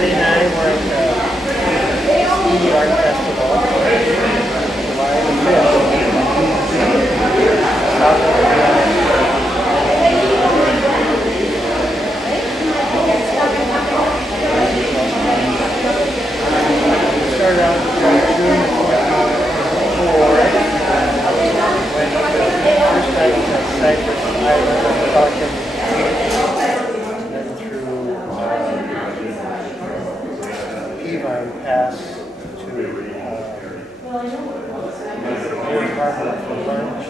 Patty and I were at the Ski Art Festival, July the 5th. South Carolina. Started out June 24, went first night to Cypress Island and Pelican, then through Peavine Pass to New Harbor for lunch,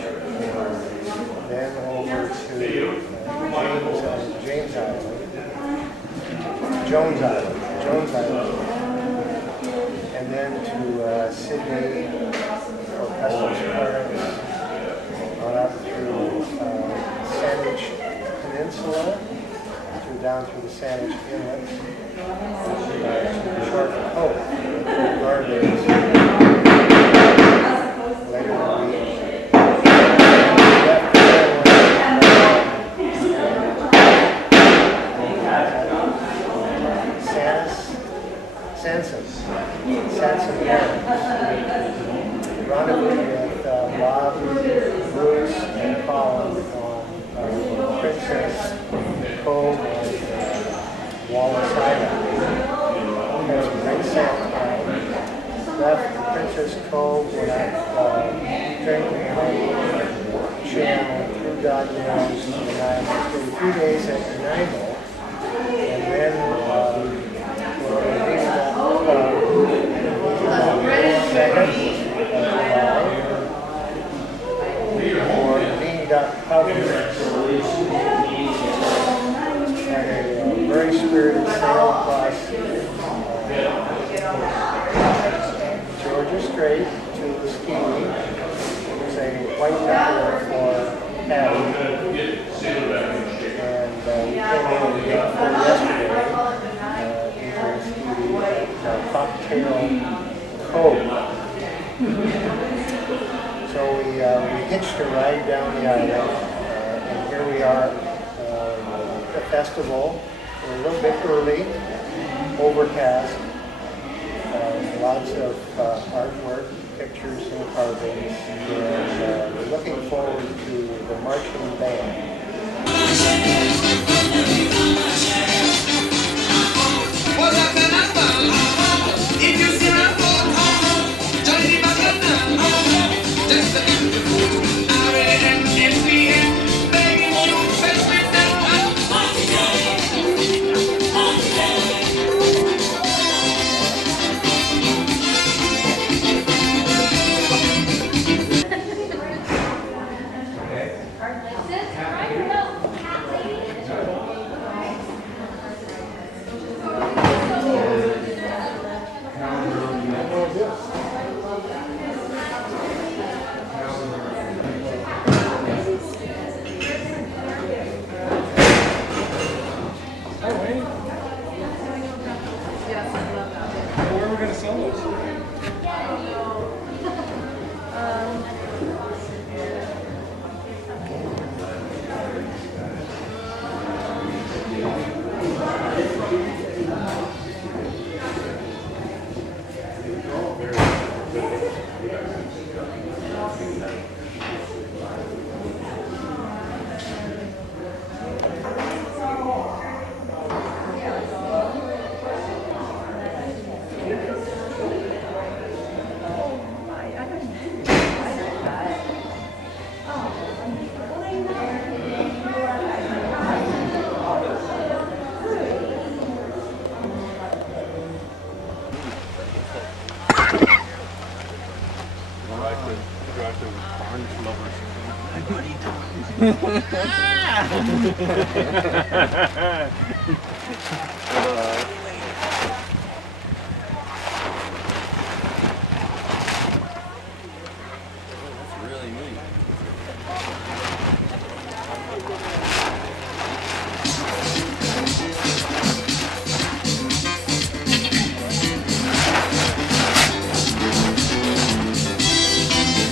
then over to Jones Island, and then to Sydney for Customs Clearance, on up through Saanich Peninsula, down through the Saanich Inlet, to Short Cove, Gardens, later in the week. Sansom rendezvous with Bob, Bruce, and Colin on Princess Cove and Wallace Island. Had some great sand time. Left Princess Cove when I drank my channel through Dardanelles to Nanaimo. Stayed 3 days at Nanaimo, and then very spirited sail across Georgia Strait to Lasky. It's a white pepper for Patty. And we came in the day before yesterday into Cocktail Cove. So we hitched a ride down the island, and here we are at the festival. We're a little bit early, overcast, lots of artwork, pictures and carvings, and we're looking forward to the marching band.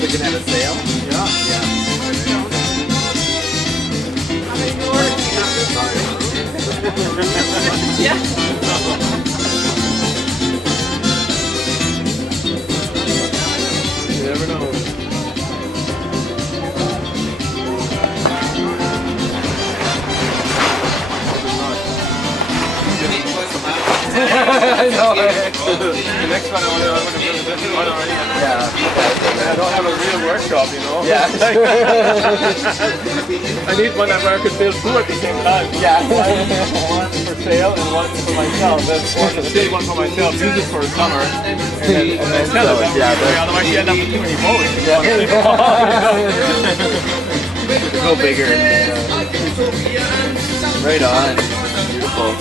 We can have a sale? How many more? Yeah. I know. The next one I want to build a different one already. Yeah. I don't have a real workshop, you know? Yeah. I need one where I could build two at the same time. Yeah. One for sale and one for myself. That's one to stay, one for myself. Use it for the summer. And then sell it. Yeah, Otherwise you end up with too many boats. Go bigger. Right on. Beautiful.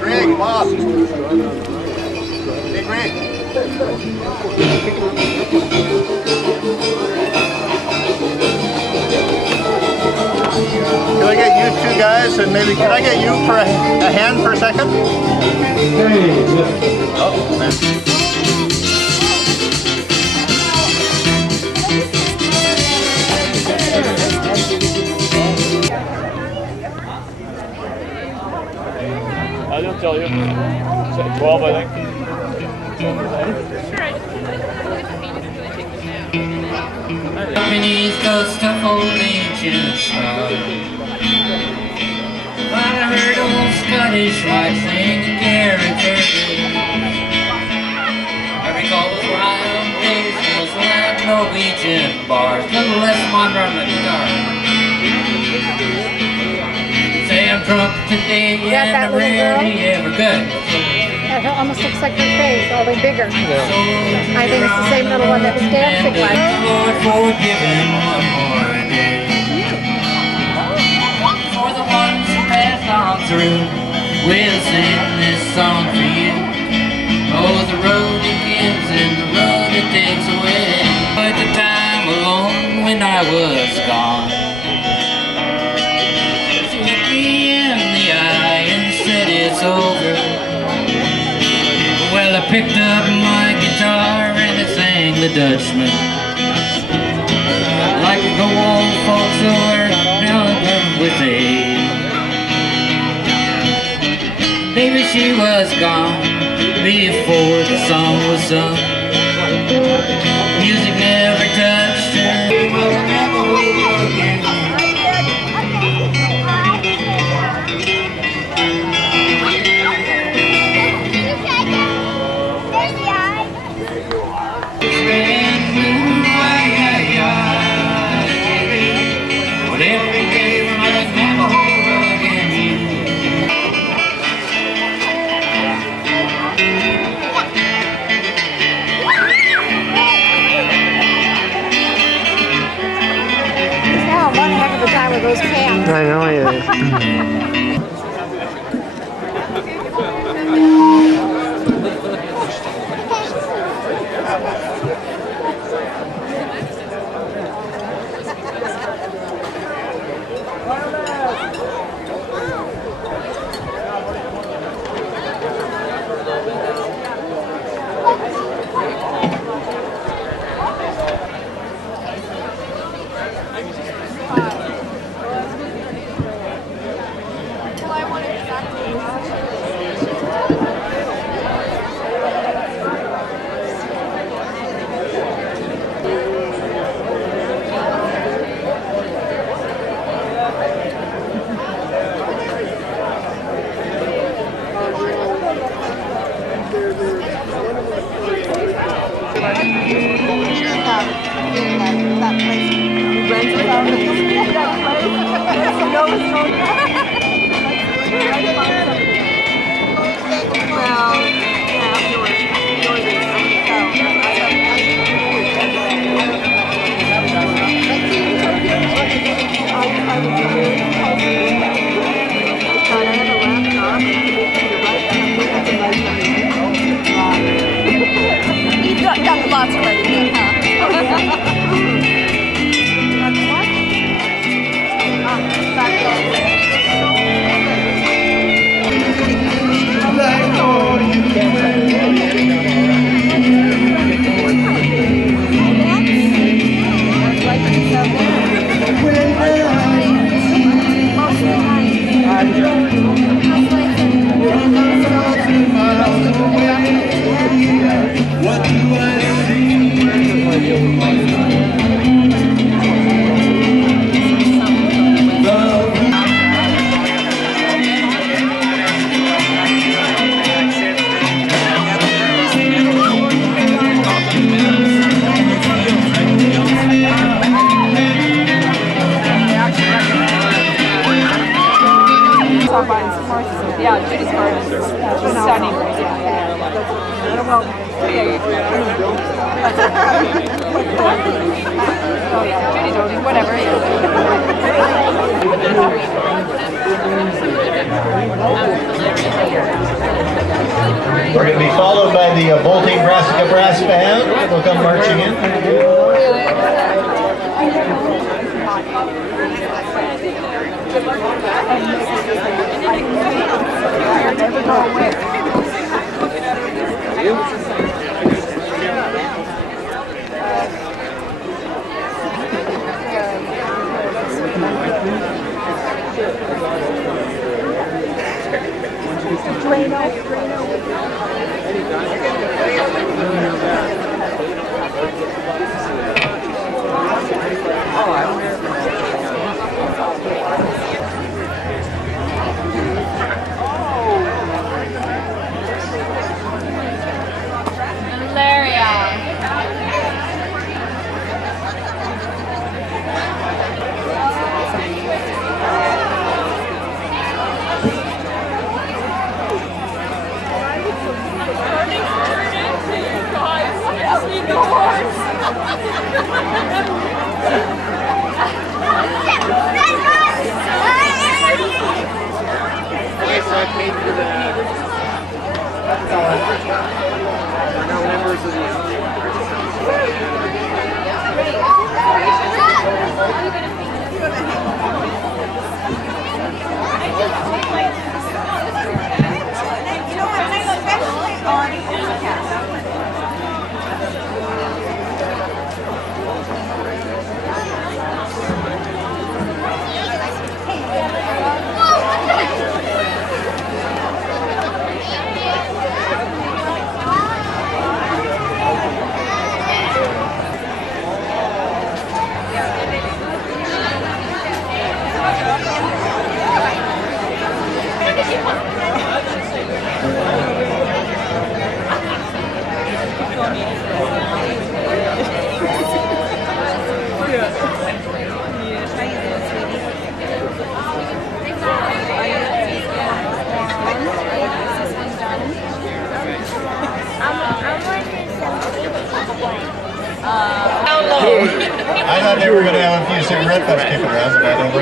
Greg, boss. Hey, Greg. Can I get you two guys and maybe can I get you for a hand for a second? Oh, man. I didn't tell you. 12, I think. Beneath those tough old ancient stars, I heard old Scottish white sing a character. I recall those wild days, those loud Norwegian bars, little less modern than dark. Say I'm drunk today and I'm rarely ever good. That almost looks like her face, only bigger. I think it's the same little one that was dancing like. Lord, forgiven one more day. For the ones who pass on through, we'll sing this song for you. Oh, the road it gives and the road it takes away. But the time alone when I was gone, she looked me in the eye and said it's over. Well, I picked up my guitar and I sang the Dutchman, like the old folks who were now in love with age. Baby, she was gone before the song was sung. Music never touched her. We'll never move again. One heck of a time with those cans. I know it is. You've got lots already, then, huh? Like all you can. Judy Doty, whatever. We're going to be followed by the Bolting Brassica Brass Band. They'll come marching in. I thought they were going to have a few cigarette butts kicking around, but I don't know.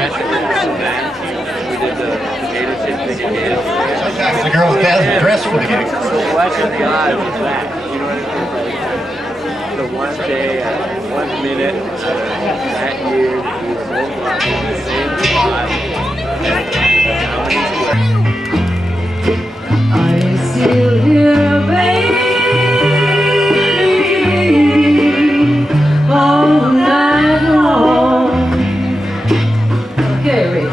Sometimes the girls doesn't dress for the gig. What God was that? You know what I mean? The one day, 1 minute, that year, we were both on the same spot. Are you still here, baby? All night long. Okay, Rick.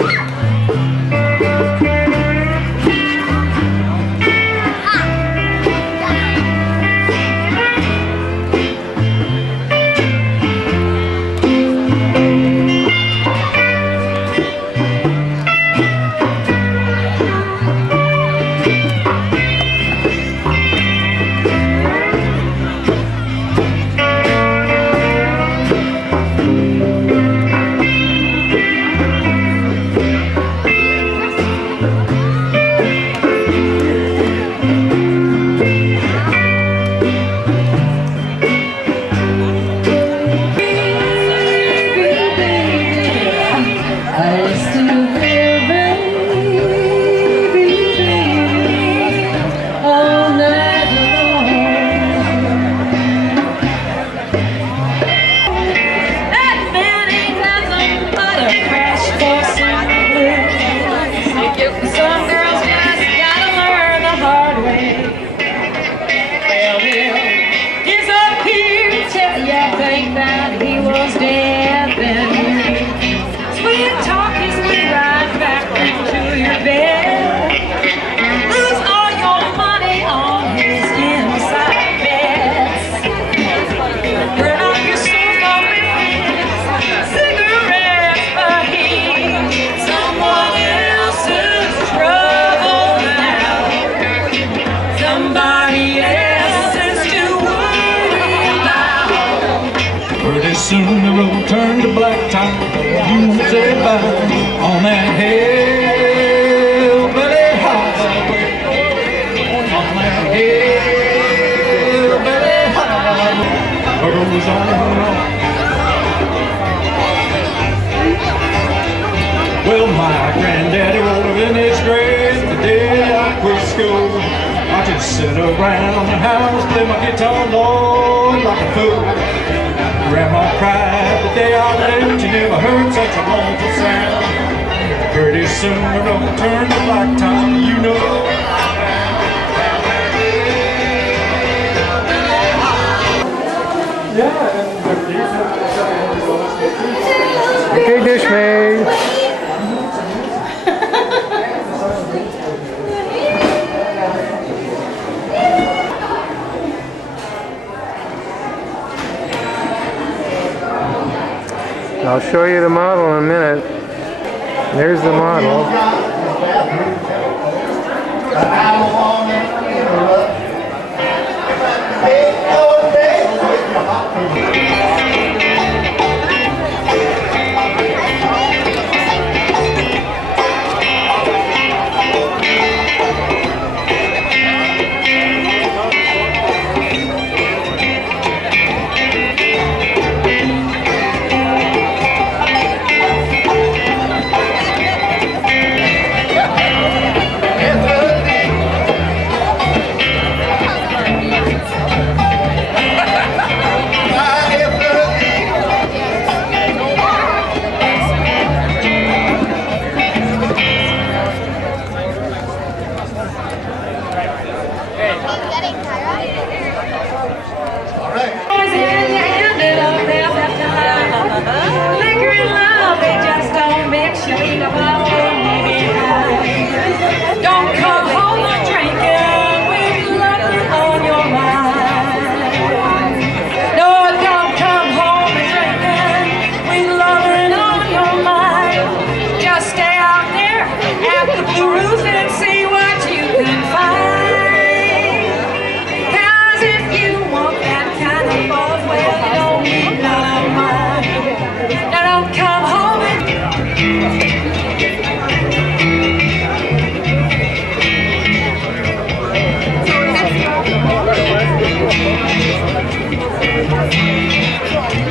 Soon the road turned to black top. You said bye on that hillbilly highway. On that hillbilly highway. Goes on and on. my granddaddy rolled up in his grave the day I quit school. I just sit around the house, play my guitar, Lord, like a fool. Grandma cried the day I left, you never heard such a mournful sound. Pretty soon the road turned to black time, you know. Okay, dish made. I'll show you the model in a minute. There's the model.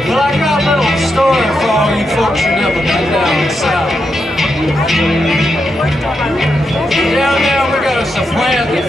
Well, I got a little story for all you folks who never been down south. Down there we got us a plant that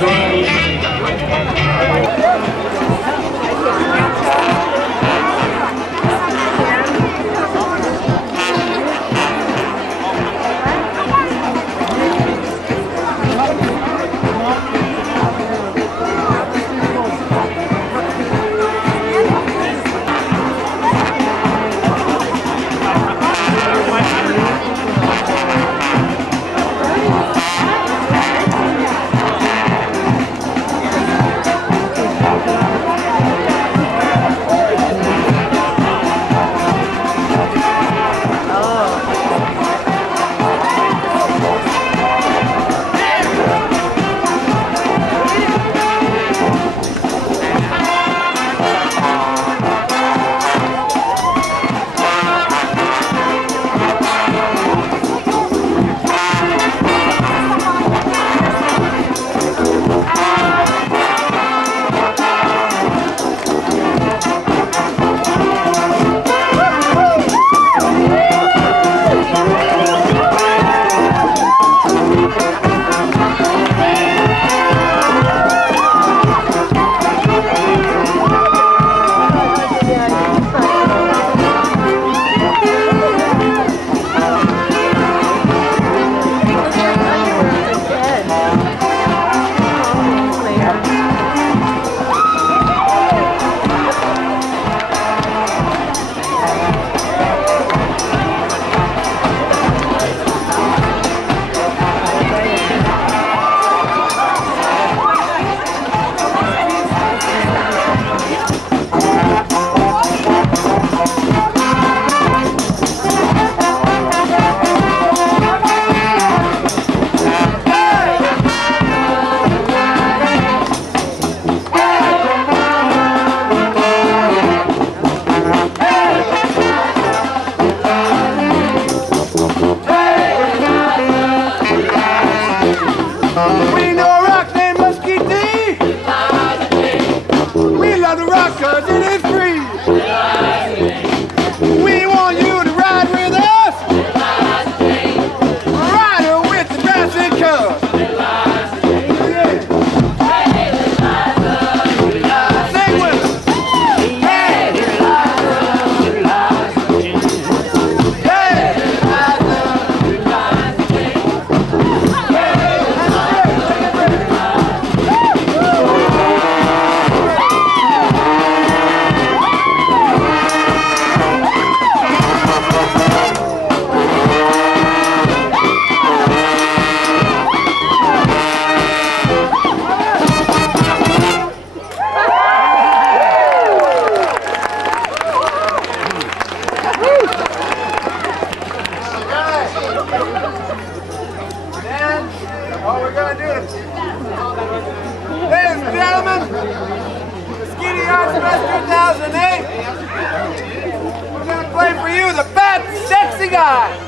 you, the fat, sexy guy.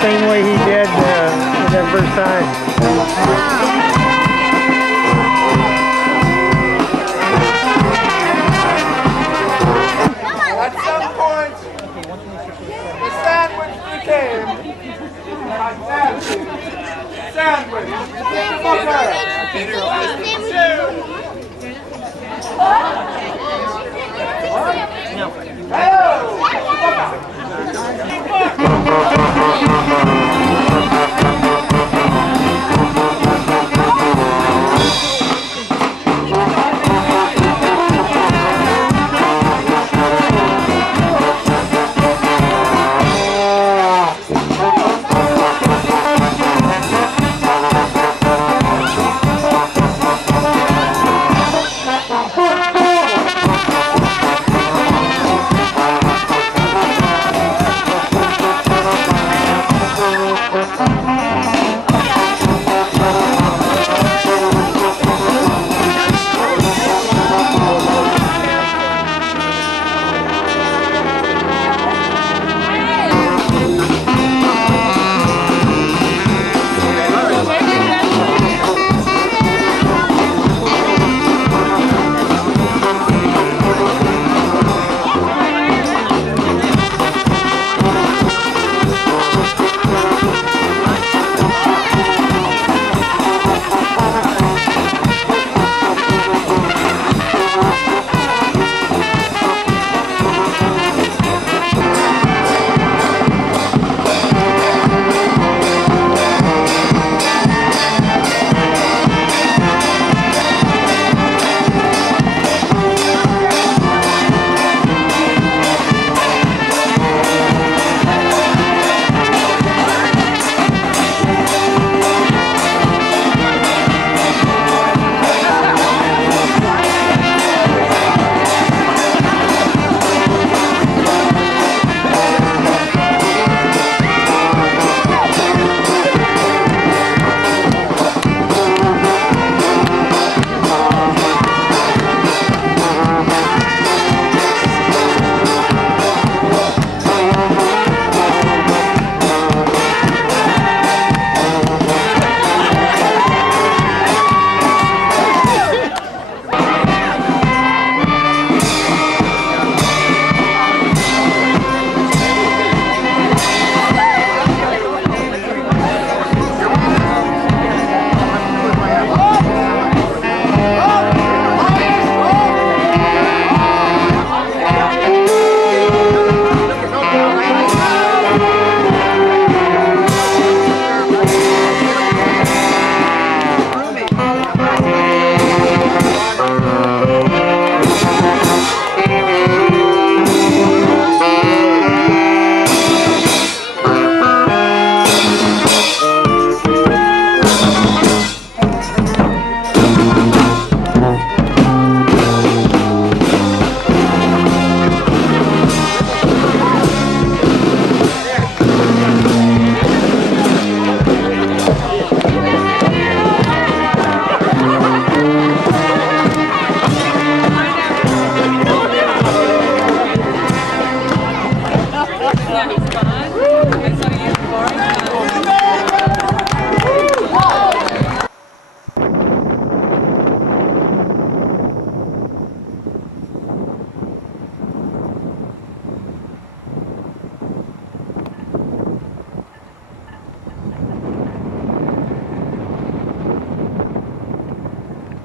same way he did that first time. At some point, the sandwich became a sandwich.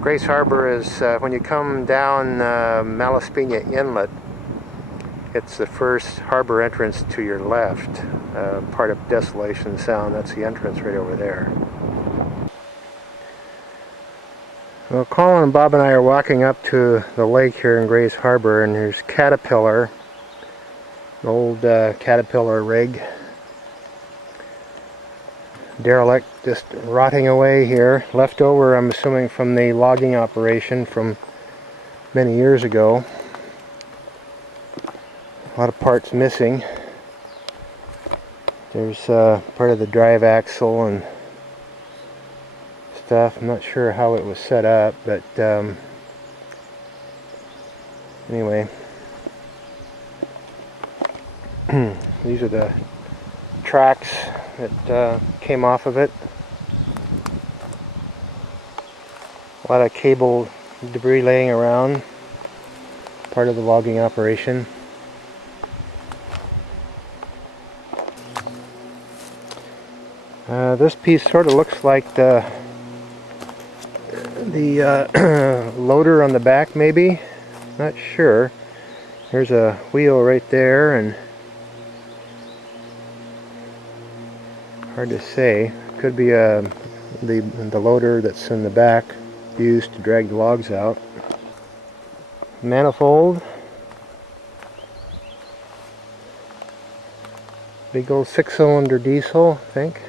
Grace Harbor is, when you come down Malaspina Inlet, it's the first harbor entrance to your left, part of Desolation Sound. That's the entrance right over there. Well, Colin and Bob and I are walking up to the lake here in Grace Harbor, and there's Caterpillar, an old Caterpillar rig. Derelict, just rotting away here. Left over, I'm assuming, from the logging operation from many years ago. A lot of parts missing. There's part of the drive axle and stuff. I'm not sure how it was set up, but anyway. These are the tracks that came off of it. A lot of cable debris laying around, part of the logging operation. This piece sort of looks like the loader on the back, maybe. Not sure. There's a wheel right there, and hard to say. Could be the loader that's in the back used to drag the logs out. Manifold. Big old 6-cylinder diesel, I think.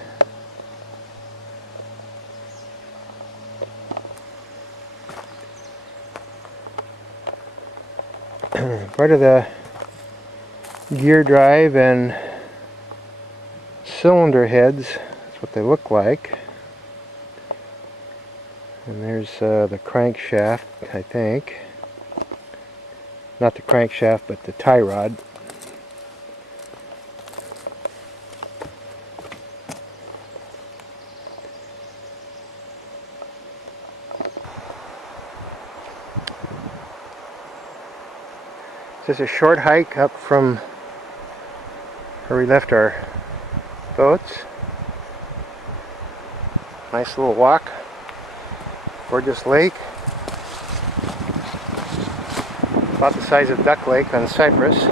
Part of the gear drive and cylinder heads. That's what they look like. And there's the crankshaft, I think. Not the crankshaft, but the tie rod. Just a short hike up from where we left our boats. Nice little walk. Gorgeous lake. About the size of Duck Lake on Cyprus.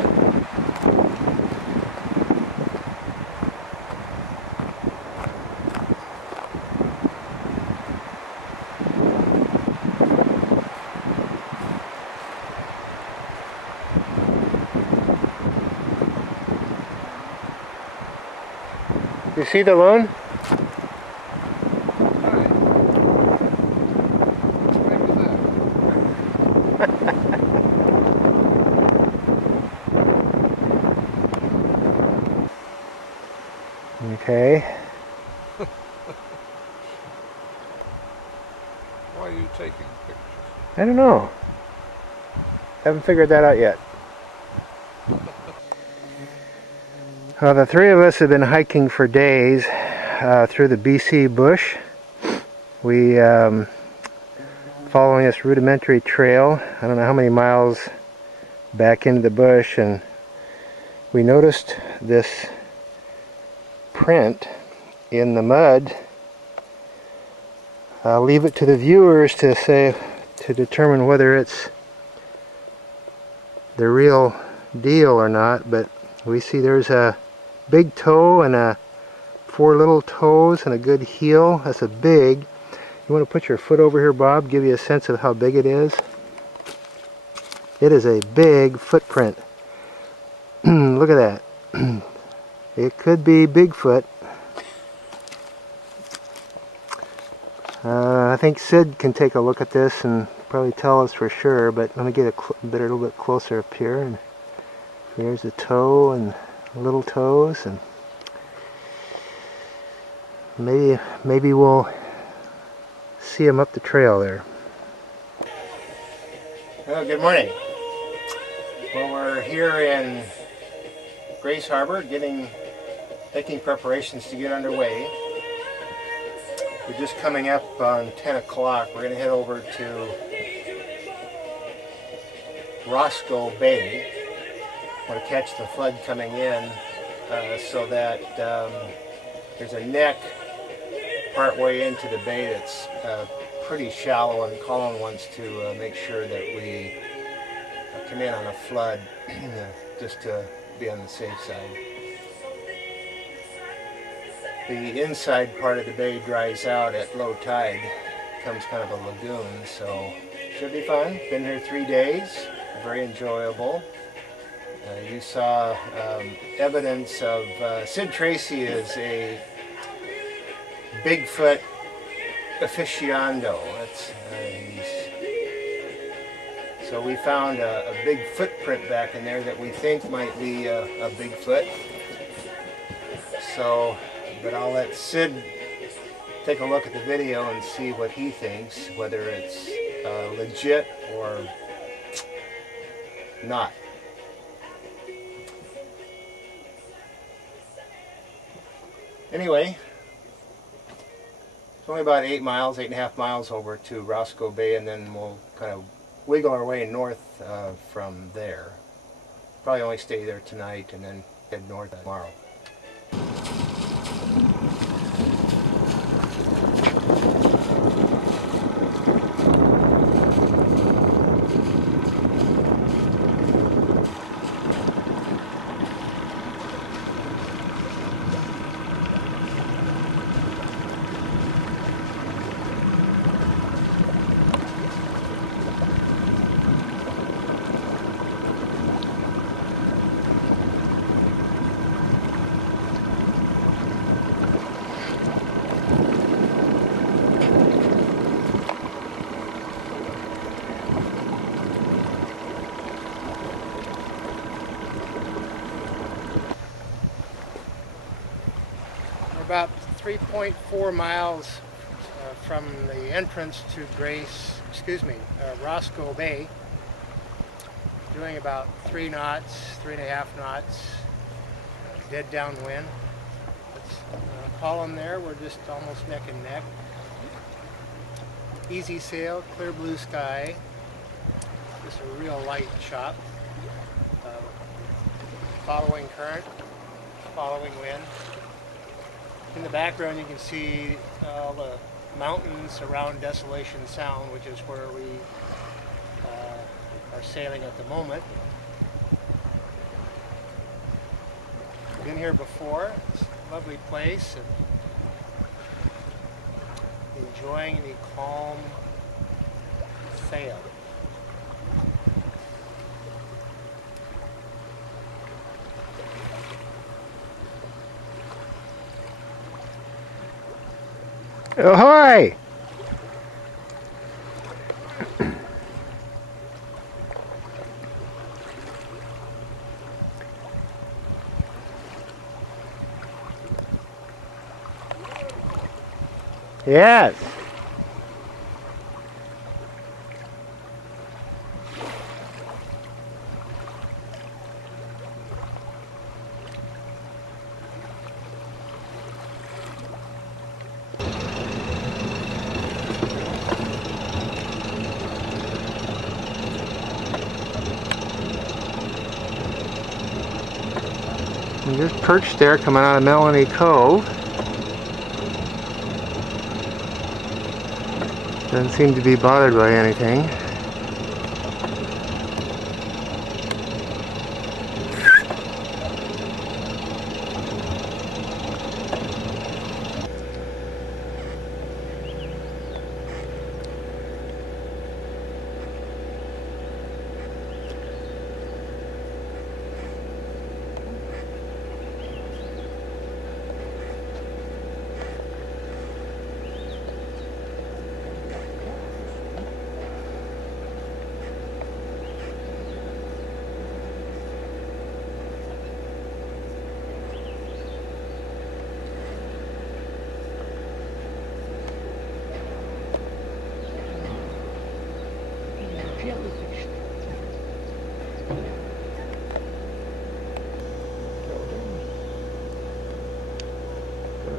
You see the loon? Okay. Why are you taking pictures? I don't know. Haven't figured that out yet. The three of us have been hiking for days through the BC bush. We following this rudimentary trail. I don't know how many miles back into the bush, and we noticed this print in the mud. I'll leave it to the viewers to determine whether it's the real deal or not, but we see there's a big toe and 4 little toes and a good heel. That's a big. You want to put your foot over here, Bob, give you a sense of how big it is. It is a big footprint. Look at that. It could be Bigfoot. I think Sid can take a look at this and probably tell us for sure, but let me get a little bit closer up here. And here's a toe and little toes, and maybe we'll see him up the trail there. Well, good morning. Well, we're here in Grace Harbor making preparations to get underway. We're just coming up on 10 o'clock. We're going to head over to Roscoe Bay. Want to catch the flood coming in so that there's a neck partway into the bay that's pretty shallow, and Colin wants to make sure that we come in on a flood just to be on the safe side. The inside part of the bay dries out at low tide, becomes kind of a lagoon, so should be fun. Been here 3 days, very enjoyable. You saw evidence of Sid Tracy is a Bigfoot aficionado. So we found a big footprint back in there that we think might be a Bigfoot. So, but I'll let Sid take a look at the video and see what he thinks, whether it's legit or not. Anyway, it's only about 8.5 miles over to Roscoe Bay, and then we'll kind of wiggle our way north from there. Probably only stay there tonight and then head north tomorrow. About 3.4 miles from the entrance to Roscoe Bay, doing about 3 knots, 3.5 knots, dead downwind. Column there, we're just almost neck and neck. Easy sail, clear blue sky, just a real light chop. Following current, following wind. In the background you can see all the mountains around Desolation Sound, which is where we are sailing at the moment. Been here before. It's a lovely place. And enjoying the calm sail. Ahoy! Yes. We're just perched there coming out of Melanie Cove. Doesn't seem to be bothered by anything.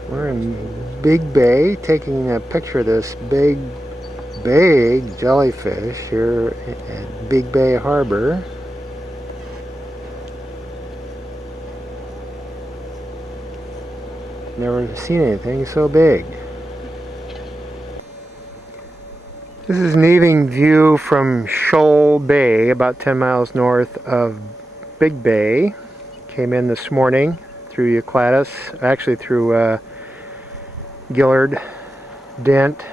We're in Big Bay, taking a picture of this big jellyfish here at Big Bay Harbor. Never seen anything so big. This is an evening view from Shoal Bay, about 10 miles north of Big Bay. Came in this morning through Euclatis, actually through Gillard, Dent.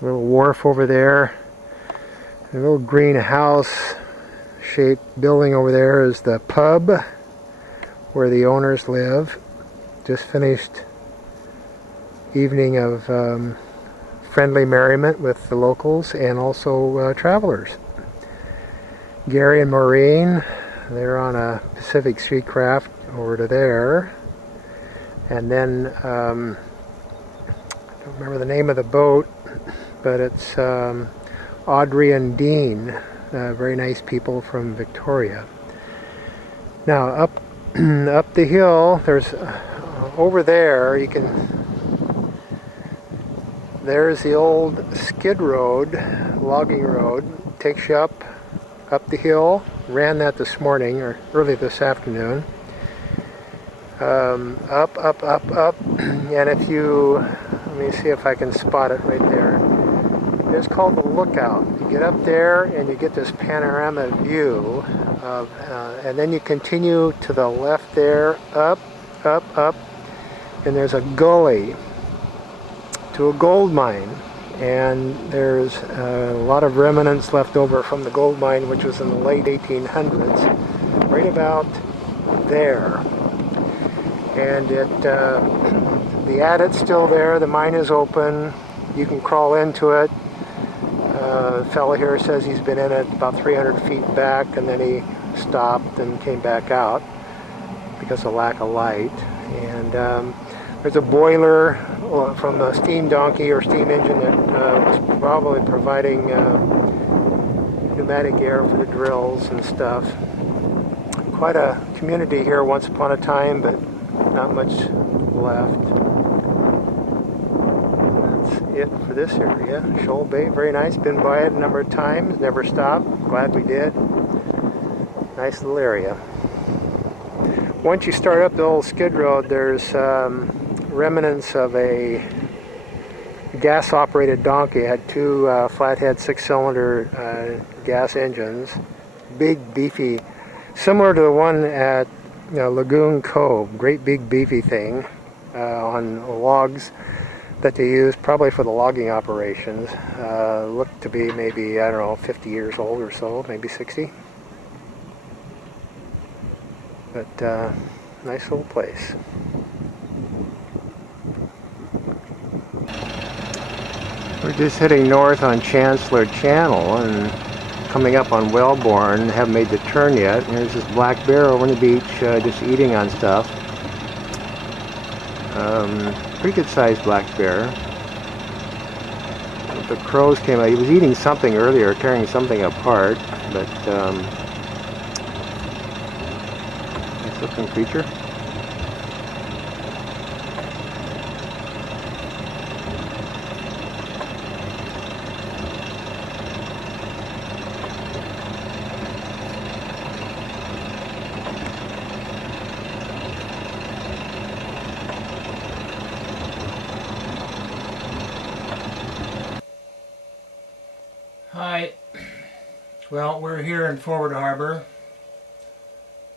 A little wharf over there. A little green house shaped building over there is the pub where the owners live. Just finished evening of friendly merriment with the locals and also travelers. Gary and Maureen, they're on a Pacific Street craft over to there. And then, I don't remember the name of the boat, but it's Audrey and Dean, very nice people from Victoria. Now, up up the hill, there's over there, you can, there's the old skid road, logging road, takes you up the hill. Ran that this morning or early this afternoon. Up, and if you, let me see if I can spot it right there. It's called the Lookout. You get up there and you get this panorama view of, and then you continue to the left there, up, and there's a gully to a gold mine. And there's a lot of remnants left over from the gold mine, which was in the late 1800s, right about there. And the adit's still there, the mine is open, you can crawl into it. The fellow here says he's been in it about 300 feet back, and then he stopped and came back out because of lack of light. And there's a boiler from a steam donkey or steam engine that was probably providing pneumatic air for the drills and stuff. Quite a community here once upon a time, but not much left. That's it for this area. Shoal Bay, very nice. Been by it a number of times, never stopped. Glad we did. Nice little area. Once you start up the old skid road, there's remnants of a gas-operated donkey. It had two flathead 6-cylinder gas engines. Big, beefy, similar to the one at Lagoon Cove. Great big beefy thing on logs that they use probably for the logging operations. Looked to be maybe, I don't know, 50 years old or so, maybe 60. But nice little place. We're just heading north on Chancellor Channel and coming up on Wellborn. Haven't made the turn yet. And there's this black bear over on the beach just eating on stuff. Pretty good sized black bear. The crows came out. He was eating something earlier, tearing something apart, but nice looking creature. Hi. Well, we're here in Forward Harbor,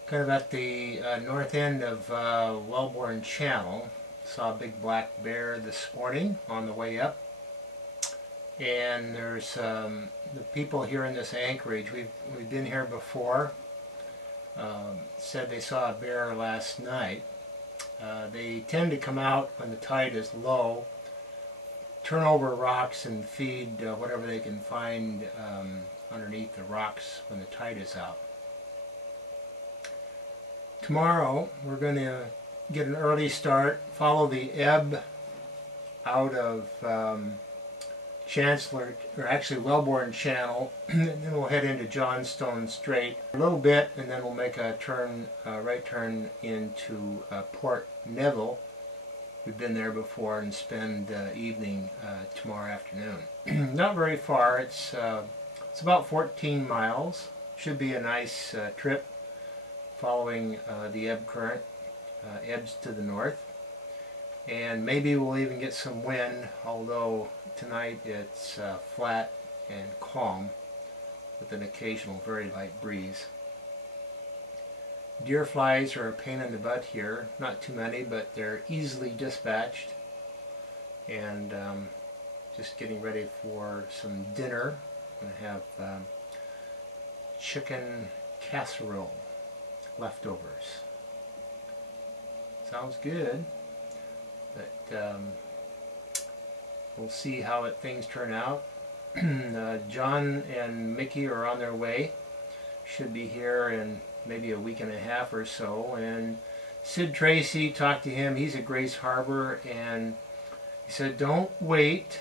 kind of at the north end of Wellborn Channel. Saw a big black bear this morning on the way up. And there's the people here in this anchorage. We've been here before. Said they saw a bear last night. They tend to come out when the tide is low, turn over rocks and feed whatever they can find underneath the rocks when the tide is out. Tomorrow we're going to get an early start, follow the ebb out of Chancellor, or actually Wellborn Channel, and then we'll head into Johnstone Strait a little bit, and then we'll make a turn, right turn into Port Neville. We've been there before, and spend evening tomorrow afternoon. Not very far. It's about 14 miles. Should be a nice trip following the ebb current. Ebbs to the north. And maybe we'll even get some wind, although tonight it's flat and calm with an occasional very light breeze. Deer flies are a pain in the butt here. Not too many, but they're easily dispatched. And just getting ready for some dinner. I'm going to have chicken casserole leftovers. Sounds good, but we'll see how things turn out. John and Mickey are on their way. Should be here in maybe a week and a half or so. And Sid Tracy, talked to him. He's at Grace Harbor, and he said don't wait.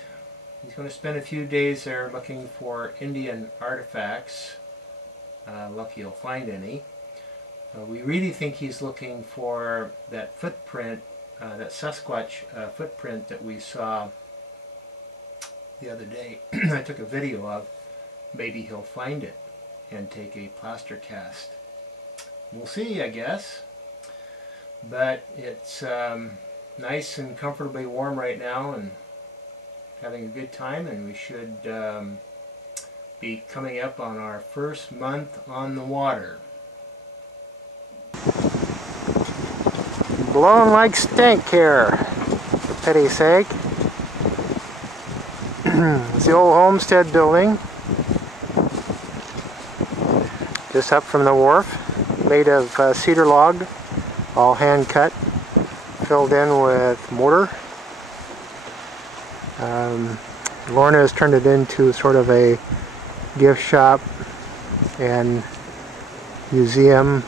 He's going to spend a few days there looking for Indian artifacts. Lucky he'll find any. We really think he's looking for that footprint, that Sasquatch footprint that we saw the other day. I took a video of. Maybe he'll find it and take a plaster cast. We'll see, I guess. But it's nice and comfortably warm right now and having a good time, and we should be coming up on our first month on the water. Blowing like stink here, for pity's sake. It's the old homestead building, just up from the wharf, made of cedar log, all hand cut, filled in with mortar. Lorna has turned it into sort of a gift shop and museum,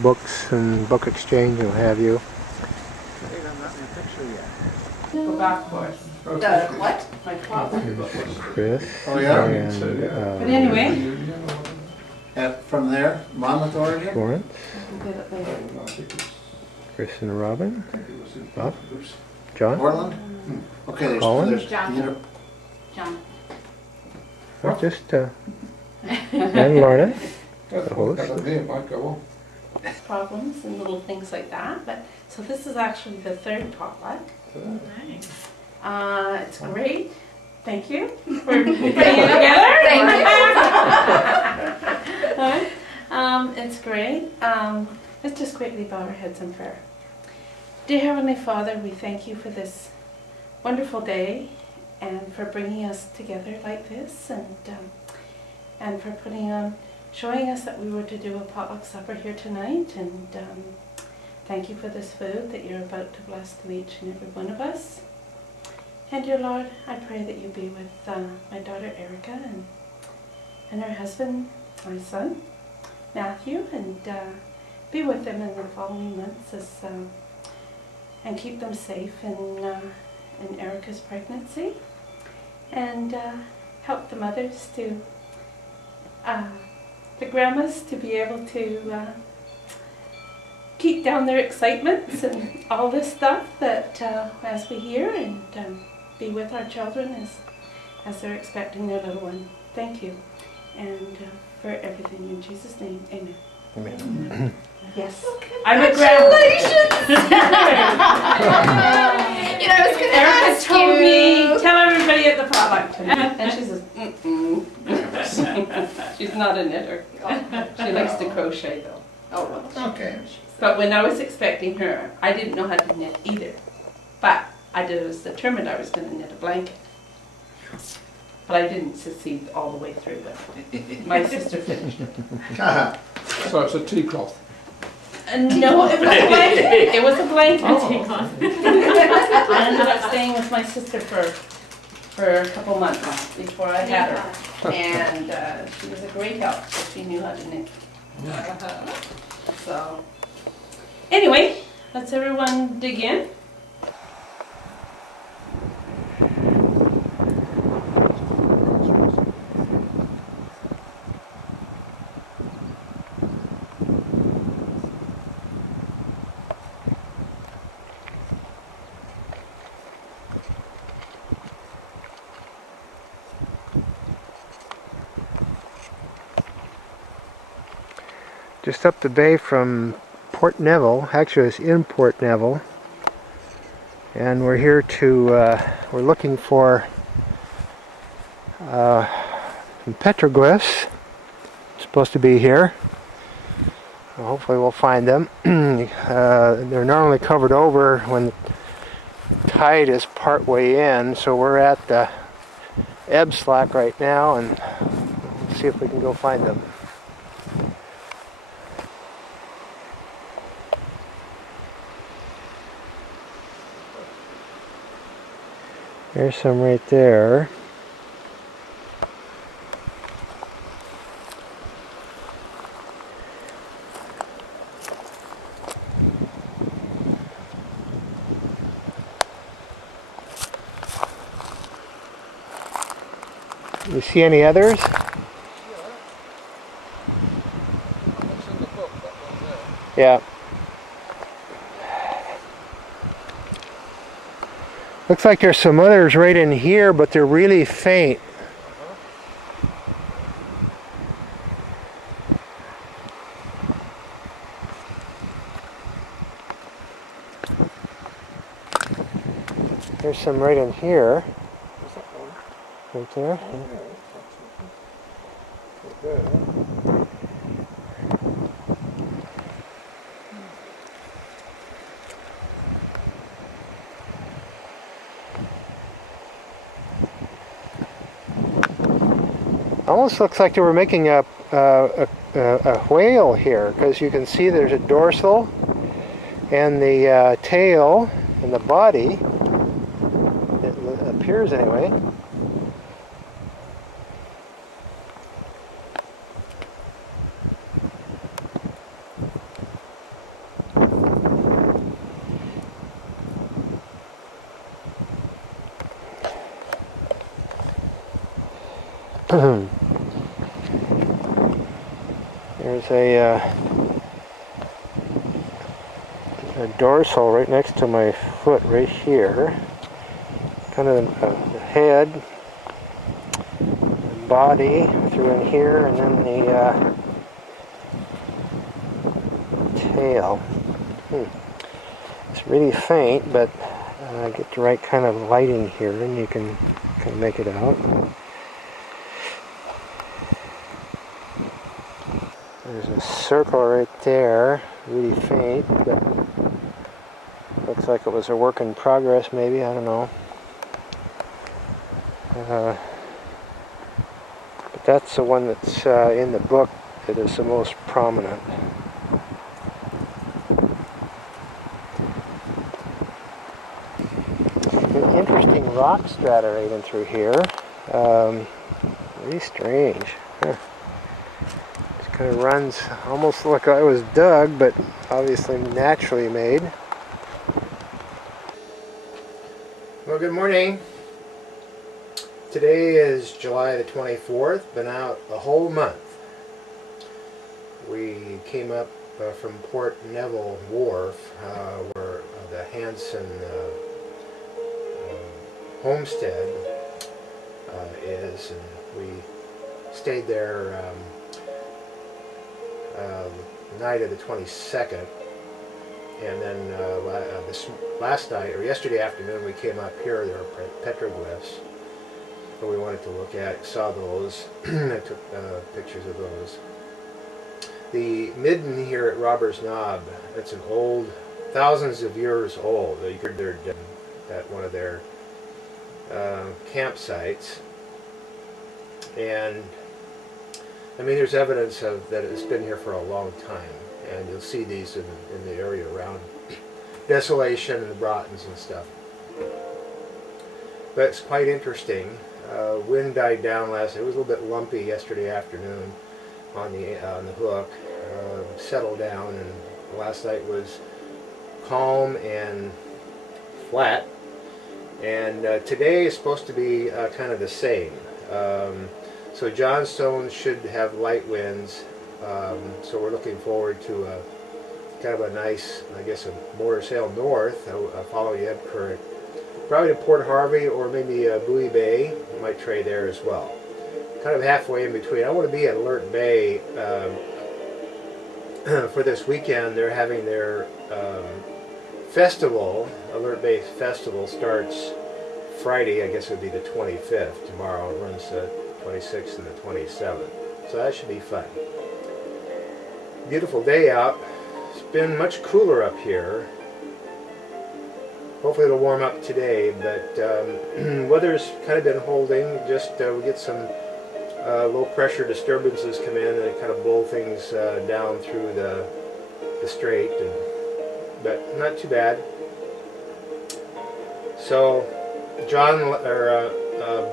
books and book exchange and what have you. Go back for us. What? My father. Chris. Oh, yeah? And, But anyway. From there, Monmouth, Oregon? Florence, We'll get it later. Chris and Robin, Bob, John, Portland? Okay, Colin? there's John. John. or just and Lorna, the host. Problems and little things like that. But so this is actually the third potluck. Nice. It's great. Thank you for putting it together. Thank It's great. Let's just quickly bow our heads in prayer. Dear Heavenly Father, we thank you for this wonderful day and for bringing us together like this, and for showing us that we were to do a potluck supper here tonight. And thank you for this food that you're about to bless to each and every one of us. And dear Lord, I pray that you be with my daughter Erica and her husband, my son, Matthew, and be with them in the following months and keep them safe in Erica's pregnancy, and help the mothers the grandmas to be able to keep down their excitements and all this stuff that as we hear, and be with our children as they're expecting their little one. Thank you, and for everything in Jesus' name, amen. Amen. Yes. I'm a grandma. You know, I was going to Erica ask told me, you. tell everybody at the potluck tonight. And she says, She's not a knitter. She likes to crochet though. Oh, well. Okay. But when I was expecting her, I didn't know how to knit either. But I was determined I was going to knit a blanket. But I didn't succeed all the way through. But my sister finished it. So it's a tea cloth. No, it was a blanket. It was a blanket. I ended up staying with my sister for a couple months before I had her. And she was a great help, so she knew how to knit. So, anyway, let's everyone dig in. Just up the bay from Port Neville, actually it's in Port Neville, and we're here to, we're looking for some petroglyphs. Supposed to be here. Well, hopefully we'll find them. They're normally covered over when the tide is part way in, so we're at the ebb slack right now, and we'll see if we can go find them. There's some right there. You see any others? What's in the book? Yeah. Looks like there's some others right in here, but they're really faint. There's some right in here. Right there. Almost looks like they were making a whale here, because you can see there's a dorsal and the tail and the body. It appears anyway. There's a dorsal right next to my foot right here. Kind of the head, the body through in here, and then the tail. It's really faint, but get the right kind of lighting here and you can kind of make it out. There's a circle right there, really faint, but looks like it was a work in progress maybe, I don't know. But that's the one that's in the book that is the most prominent. An interesting rock strata right in through here. Really strange. Huh. Just kind of runs almost like it was dug, but obviously naturally made. Well, good morning. Today is July the 24th, been out a whole month. We came up from Port Neville Wharf, where the Hanson homestead is, and we stayed there the night of the 22nd, and then this last night, or yesterday afternoon, we came up here. There are petroglyphs that we wanted to look at. Saw those. I took pictures of those. The midden here at Robbers Knob, it's an old, thousands of years old. They're at one of their campsites, and I mean there's evidence of that it's been here for a long time, and you'll see these in the area around Desolation and the Broughtons and stuff. But it's quite interesting. Wind died down last night. It was a little bit lumpy yesterday afternoon on the hook. Settled down, and last night was calm and flat. And today is supposed to be kind of the same. So Johnstone should have light winds. So we're looking forward to kind of a nice, I guess, a border sail north, a following ebb current. Probably to Port Harvey or maybe Bowie Bay. We might trade there as well. Kind of halfway in between. I want to be at Alert Bay for this weekend. They're having their festival. Alert Bay Festival starts Friday. I guess it would be the 25th. Tomorrow it runs the 26th and the 27th. So that should be fun. Beautiful day out. It's been much cooler up here. Hopefully it'll warm up today, but weather's kind of been holding. Just we get some low pressure disturbances come in and kind of blow things down through the strait, but not too bad. So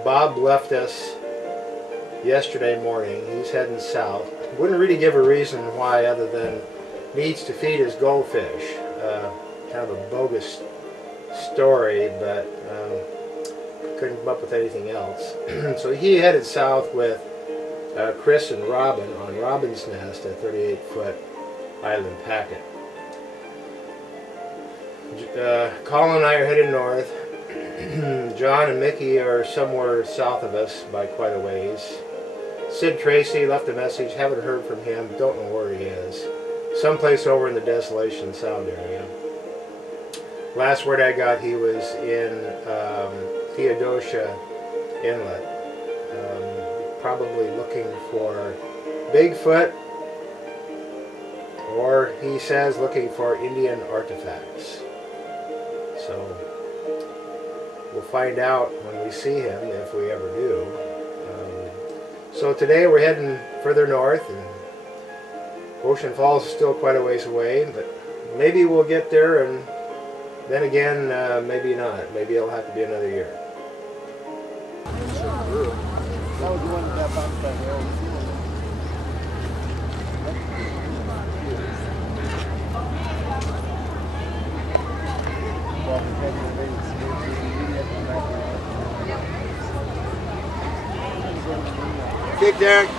Bob left us yesterday morning. He's heading south. Wouldn't really give a reason why other than needs to feed his goldfish. Kind of a bogus story, but couldn't come up with anything else. So he headed south with Chris and Robin on Robin's Nest, a 38-foot island packet. Colin and I are headed north. John and Mickey are somewhere south of us by quite a ways. Sid Tracy left a message, haven't heard from him, don't know where he is. Someplace over in the Desolation Sound area. Last word I got, he was in Theodosia Inlet, probably looking for Bigfoot, or he says looking for Indian artifacts. So we'll find out when we see him, if we ever do. So today we're heading further north, and Ocean Falls is still quite a ways away, but maybe we'll get there, and then again, maybe not. Maybe it'll have to be another year. That was the one that bounced that hill. Kick, Derek.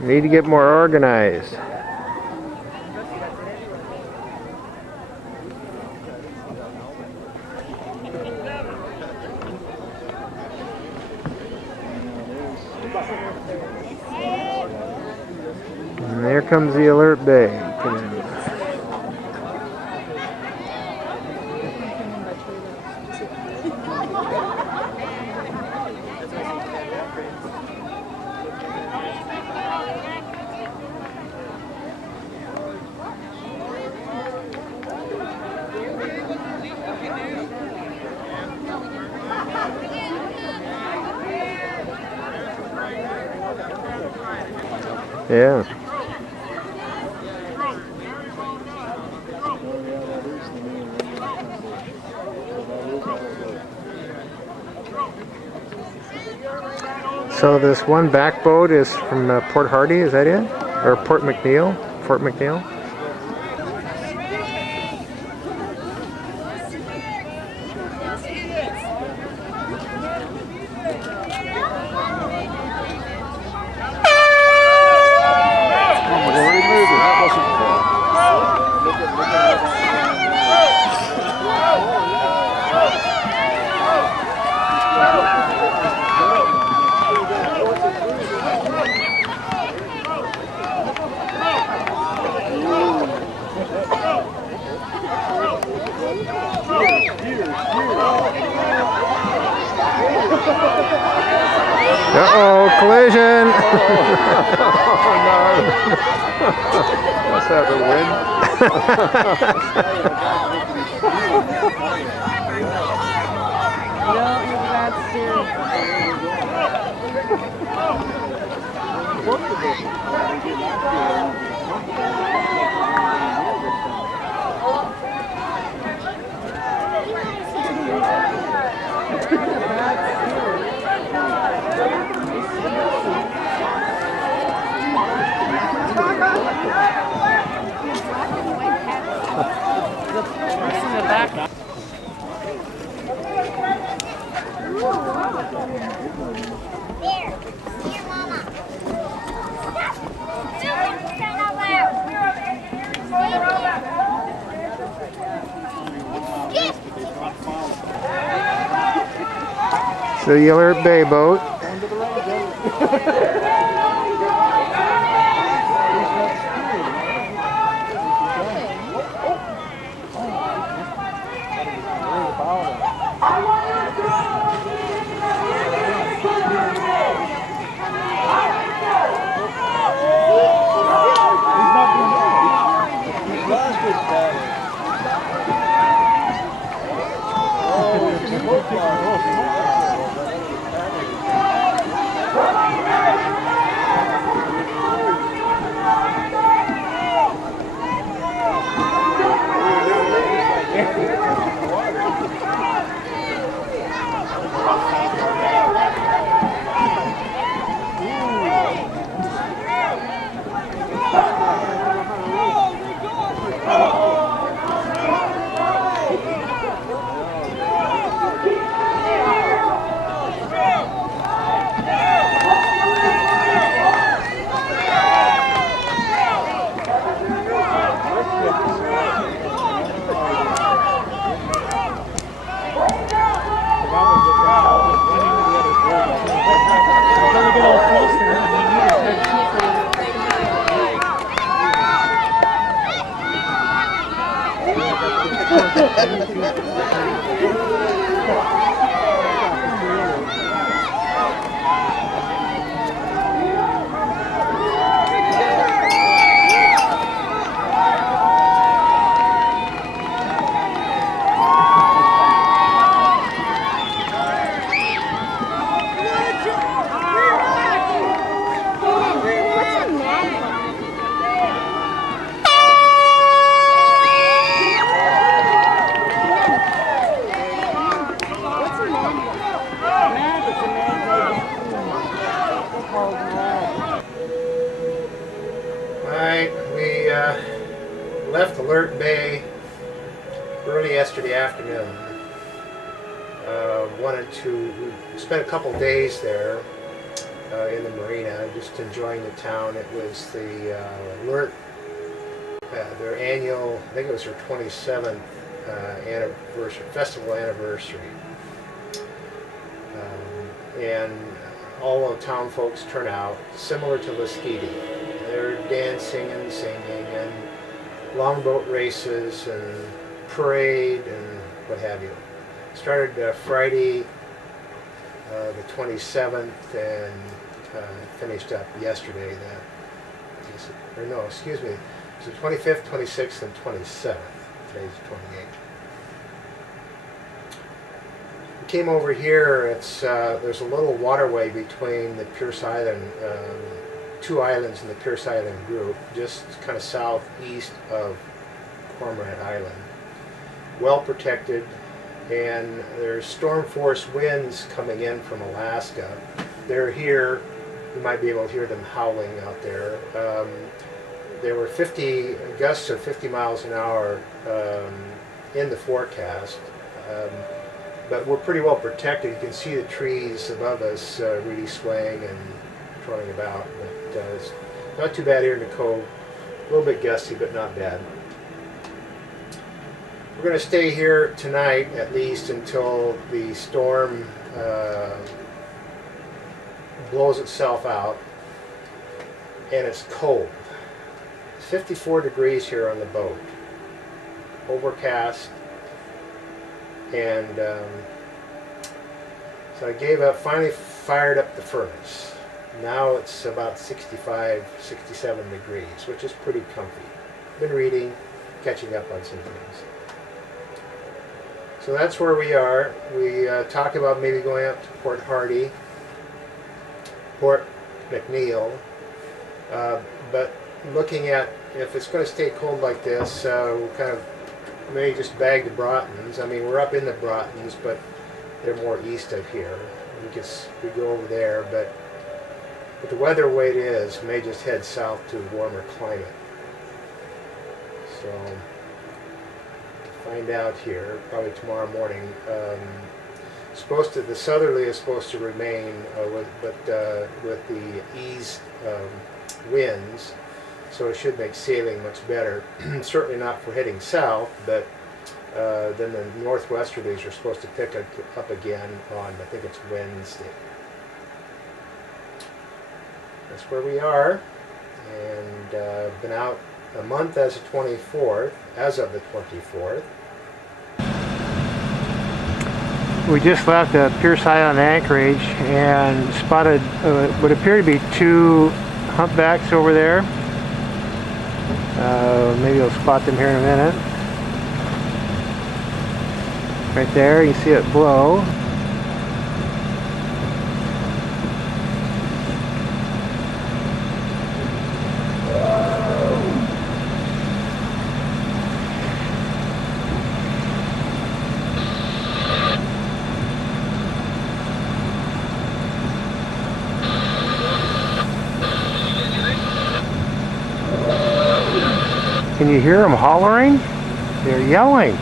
Need to get more organized. And there comes the alert bay. Yeah. So this one back boat is from Port Hardy, is that it? Or Port McNeil? Fort McNeil? Uh-oh, collision! Let's have a win. The Alert Bay boat. Alright, we left Alert Bay early yesterday afternoon. We spent a couple days there in the marina, just enjoying the town. It was the Alert, their annual, I think it was their 27th anniversary, festival anniversary. And all the town folks turn out, similar to Lasqueti. They're dancing and singing and longboat races and parade and what have you. Started Friday the 27th and finished up yesterday. Or no, excuse me, it was the 25th, 26th, and 27th. Today's the 28th. We came over here. There's a little waterway between the Pierce Island, two islands in the Pierce Island group, just kind of southeast of Cormorant Island. Well protected, and there's storm force winds coming in from Alaska. They're here. You might be able to hear them howling out there. There were gusts of 50 miles an hour in the forecast, but we're pretty well protected. You can see the trees above us really swaying and throwing about. But it's not too bad here in the cove. A little bit gusty, but not bad. We're going to stay here tonight, at least until the storm blows itself out, and it's cold. It's 54 degrees here on the boat, overcast, and so I gave up, finally fired up the furnace. Now it's about 65, 67 degrees, which is pretty comfy. Been reading, catching up on some things. So that's where we are. We talked about maybe going up to Port Hardy, Port McNeil, but looking at if it's going to stay cold like this, we'll kind of maybe just bag the Broughton's. I mean, we're up in the Broughton's, but they're more east of here. We go over there, but with the weather the way it is, we may just head south to a warmer climate. So find out here probably tomorrow morning. The southerly is supposed to remain, with the east winds, so it should make sailing much better. Certainly not for heading south, but then the northwesterlies are supposed to pick up again on, I think it's Wednesday. That's where we are, and been out a month as of the 24th. We just left Pierce Island anchorage and spotted what would appear to be 2 humpbacks over there. Maybe I'll spot them here in a minute. Right there, you see it blow. Can you hear them hollering? They're yelling.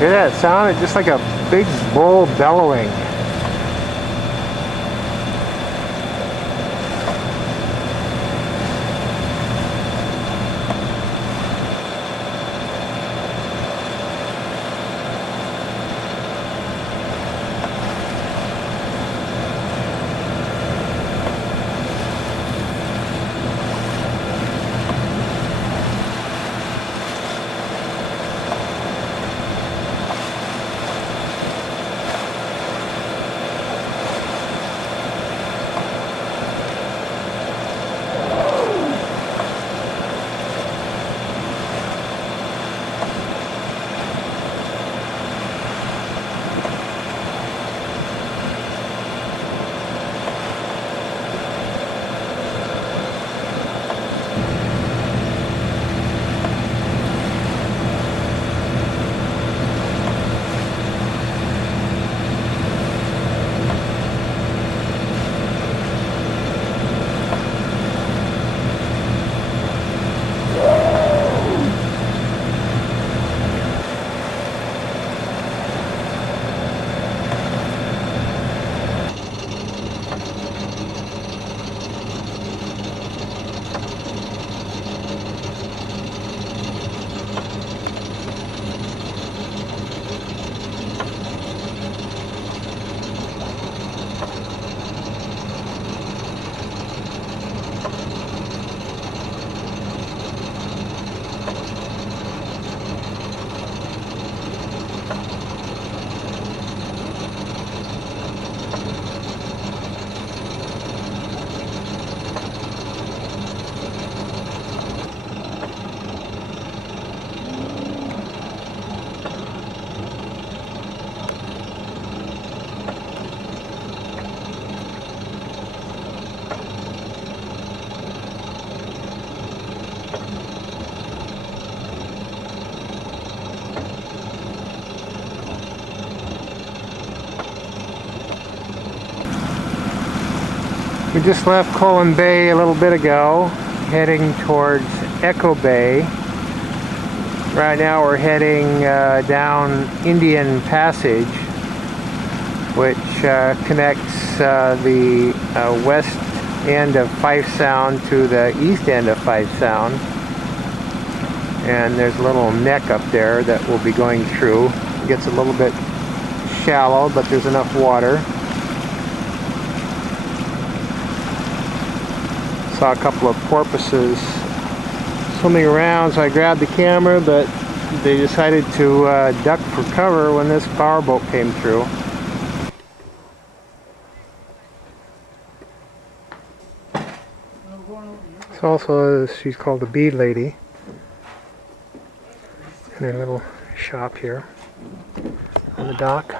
Hear that sound? It's just like a big bull bellowing. We just left Colin Bay a little bit ago, heading towards Echo Bay. Right now we're heading down Indian Passage, which connects the west end of Fife Sound to the east end of Fife Sound. And there's a little neck up there that we'll be going through. It gets a little bit shallow, but there's enough water. Saw a couple of porpoises swimming around, so I grabbed the camera, but they decided to duck for cover when this powerboat came through. So also, she's called the Bead Lady. In her little shop here on the dock.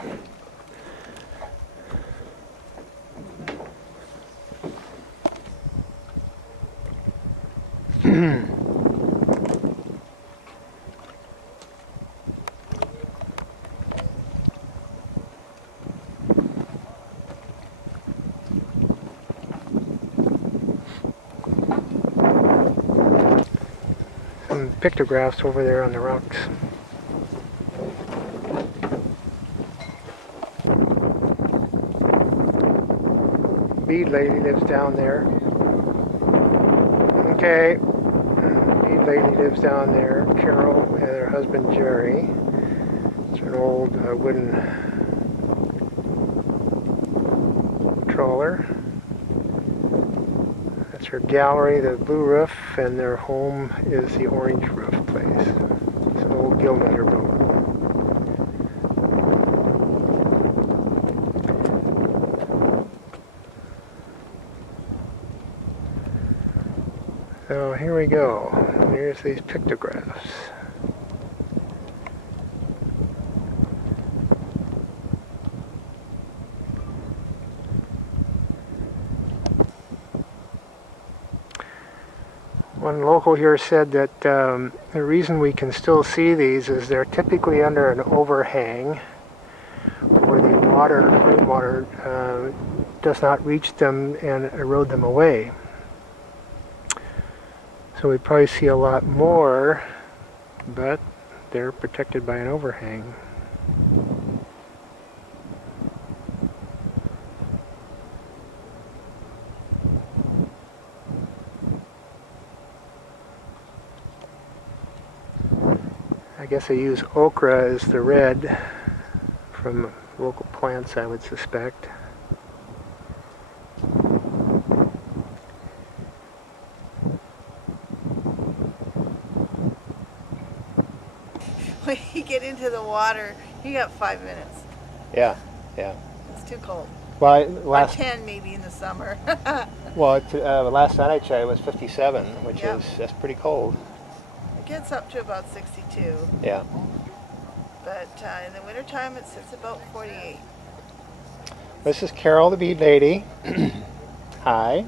Some pictographs over there on the rocks. Bead Lady lives down there. Okay. Bead Lady lives down there. Carol and her husband Jerry. It's an old wooden trawler. That's her gallery, the blue roof, and their home is the orange roof place. It's an old Gillnetter boat. So here we go. Here's these pictographs. One local here said that the reason we can still see these is they're typically under an overhang where the rainwater does not reach them and erode them away. So we probably see a lot more, but they're protected by an overhang. I guess I use okra as the red from local plants, I would suspect. When you get into the water, you got 5 minutes. Yeah, yeah. It's too cold. Well, Or 10 maybe in the summer. well, last night I checked it was 57, which Yep. is that's pretty cold. It gets up to about 62. Yeah. But in the wintertime it sits about 48. This is Carol, the Bead Lady. Hi.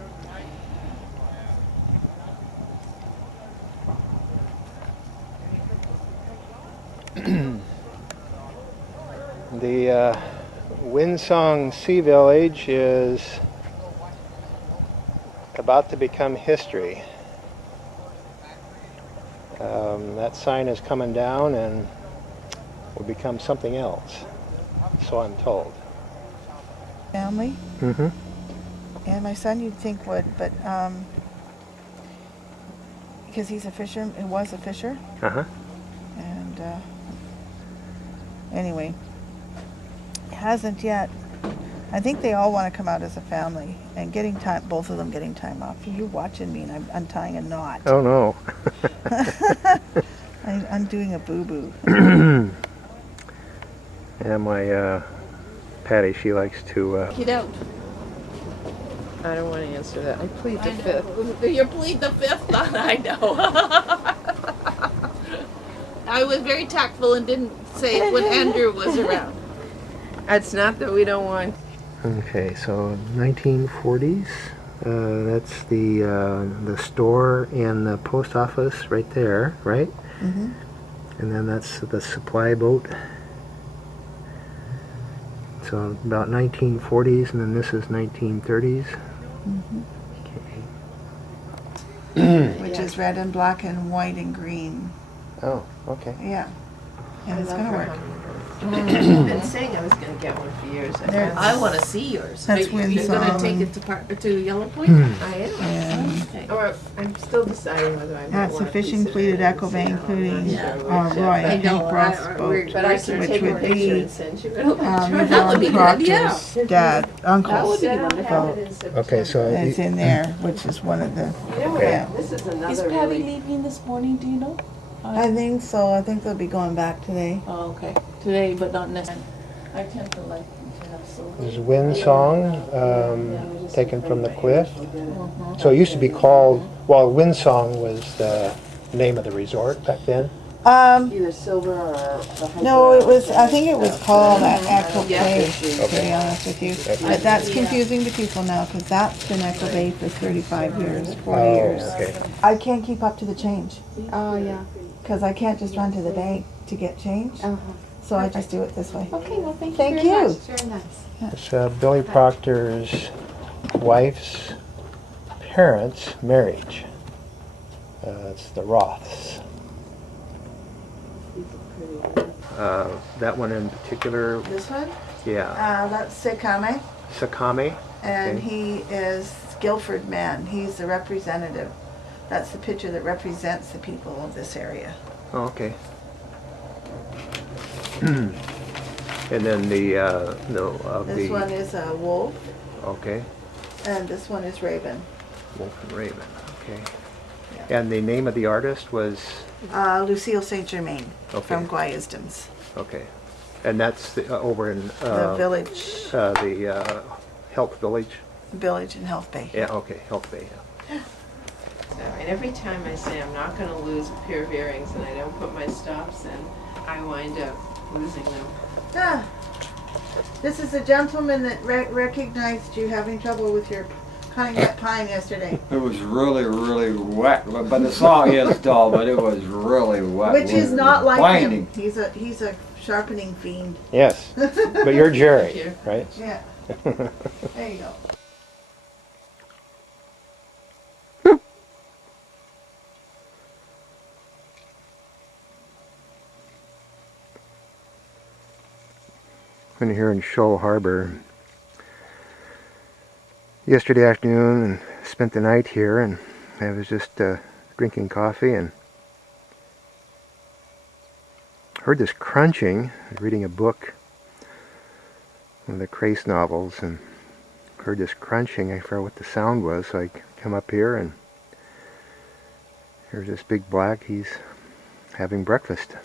The Windsong Sea Village is about to become history. That sign is coming down and will become something else, so I'm told. Family. Mm-hmm. And my son you'd think would, but because he's a fisher, he was a fisher. Uh-huh. And anyway, hasn't yet. I think they all want to come out as a family and getting time, both of them getting time off. You're watching me and I'm untying a knot. Oh no. I'm undoing a boo-boo. Yeah, my Patty, she likes to... Get out. I don't want to answer that. I plead the fifth. You plead the fifth? I know. I was very tactful and didn't say it when Andrew was around. It's not that we don't want... Okay, so 1940s. That's the store and the post office right there, right? Mm-hmm. And then that's the supply boat. So about 1940s, and then this is 1930s. Mm-hmm. Okay. Which is red and black and white and green. Oh, okay. Yeah. And it's going to work. I've been saying I was going to get one for years. I want to see yours. That's Are you going to take Windsong. it to Yellow Point? I am. And Okay. Or I'm still deciding whether I that's a want fishing fleet at Echo Bay, including Roy, I Hank know, Roth's boat, but I can which take a would picture be and send you it. That would be Proctor's dad, uncle's boat. Okay, so And it's in there, which is one of the, yeah. This is another. Is Patty leaving this morning? Do you know? I think so. I think they'll be going back today. Oh, okay. Today, but not necessarily. I tend to like to have silver. This is Wind Song, taken from the cliff. So it used to be called, well, Wind Song was the name of the resort back then. Either silver or the No, it was, I think it was called Echo Yeah, Bay, fishy. to be honest with you. But that's confusing to people now, because that's been Echo Bay for 35 years, 40 years. Okay. I can't keep up to the change, Oh, yeah. because I can't just run to the bank to get change. So I just do it this way. Okay, well, thank you Thank very you. much. Very nice. It's Billy Proctor's wife's parents' marriage. It's the Roths. That one in particular, This one? yeah. That's Sekame, Sakame. and Okay. he is Guilford man. He's the representative. That's the picture that represents the people of this area. Oh, okay. And then This one is a wolf, okay, and this one is Raven. Wolf and Raven. Okay. And the name of the artist was Lucille Saint Germain Okay. from Guayasdens, okay, and that's over in the village, the Health Village. village in Health Bay. Yeah. Okay. Health Bay. Yeah. And every time I say I'm not going to lose a pair of earrings and I don't put my stops in, I wind up losing them. Ah, this is the gentleman that recognized you having trouble with your cutting that pine yesterday. It was really, really wet, but the song is dull, but it was really wet. Which is not like blinding. him. He's a sharpening fiend. Yes. But you're Jerry, right? Yeah. There you go. Been here in Shoal Harbor yesterday afternoon and spent the night here, and I was just drinking coffee and heard this crunching. I was reading a book, one of the Crace novels, and heard this crunching. I forgot what the sound was, so I come up here and here's this big black. He's having breakfast.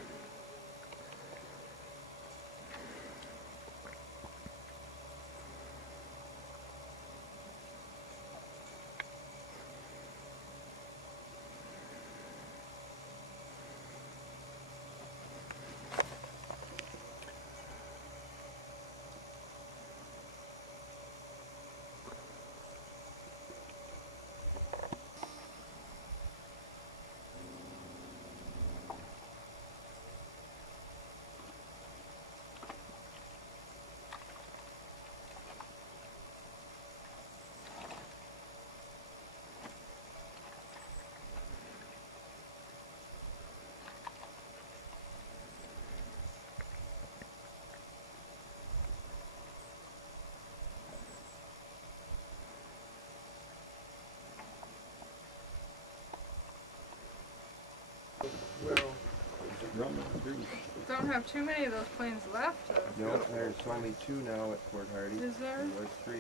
Don't have too many of those planes left. No, there's only 2 now at Port Hardy. Is there? There was 3.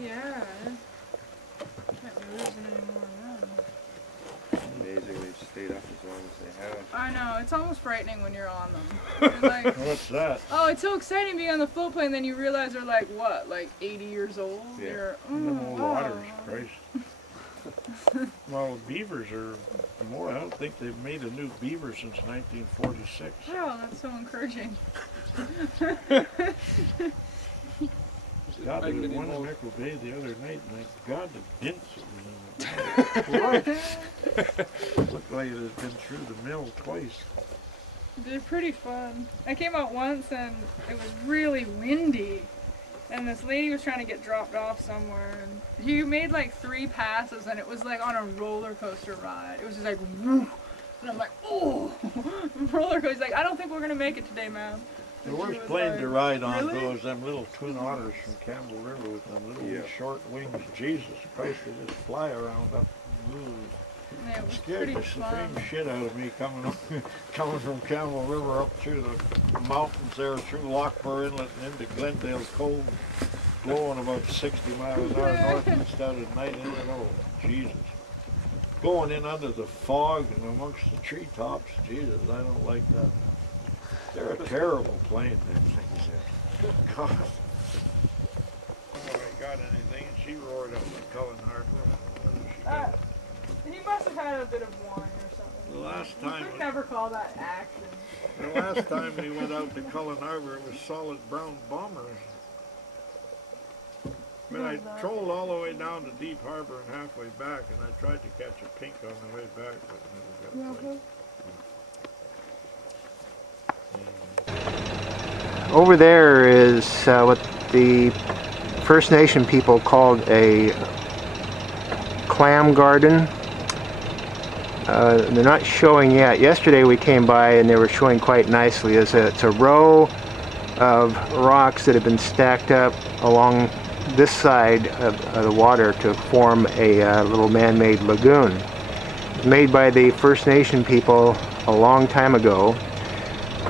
Yeah. Can't be losing any more now. Amazing they've stayed up as long as they have. I know, it's almost frightening when you're on them. You're like, What's that? oh, it's so exciting being on the float plane, then you realize they're like, what, like 80 years old? Yeah. You're, No wow. waters, Christ. Well, beavers are more. I don't think they've made a new beaver since 1946. Wow, that's so encouraging. God, there was one in Echo Bay the other night, and thank God the dints that was in it. Looked like it had been through the mill twice. They're pretty fun. I came out once and it was really windy. And this lady was trying to get dropped off somewhere, and he made like 3 passes, and it was like on a roller coaster ride. It was just like, woof, and I'm like, oh, roller coaster. He's like, I don't think we're gonna make it today, ma'am. The worst plane to ride on was them little twin otters from Campbell River with them little short wings. Jesus Christ, they just fly around up. Yeah, it was Scared pretty the fun. supreme shit out of me coming from Campbell River up through the mountains there, through Lockpur Inlet and into Glendale Cove, blowing about 60 miles an hour northeast out at night. Oh, Jesus. Going in under the fog and amongst the treetops, Jesus, I don't like that. They're a terrible plane, them things. God. I got anything, she roared up at Cullen Harbor. He must have had a bit of wine or something. The last You time could never call that action. The last time we went out to Cullen Harbor, it was solid brown bombers. But I trolled all the way down to Deep Harbor and halfway back, and I tried to catch a pink on the way back, but never got a place. Over there is what the First Nation people called a clam garden. They're not showing yet. Yesterday we came by and they were showing quite nicely. It's a row of rocks that have been stacked up along this side of the water to form a little man-made lagoon. Made by the First Nation people a long time ago.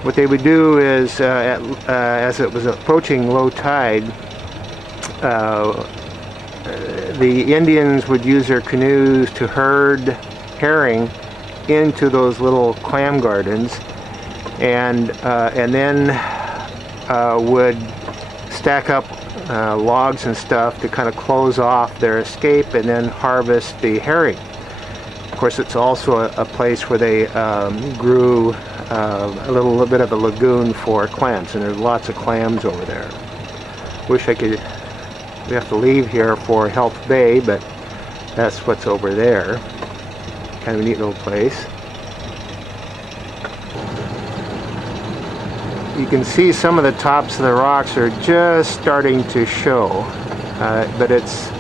What they would do is, as it was approaching low tide, the Indians would use their canoes to herd herring into those little clam gardens, and then would stack up logs and stuff to kind of close off their escape, and then harvest the herring. Of course, it's also a place where they grew a little bit of a lagoon for clams, and there's lots of clams over there. Wish I could. We have to leave here for Health Bay, but that's what's over there. Kind of a neat little place. You can see some of the tops of the rocks are just starting to show, but it's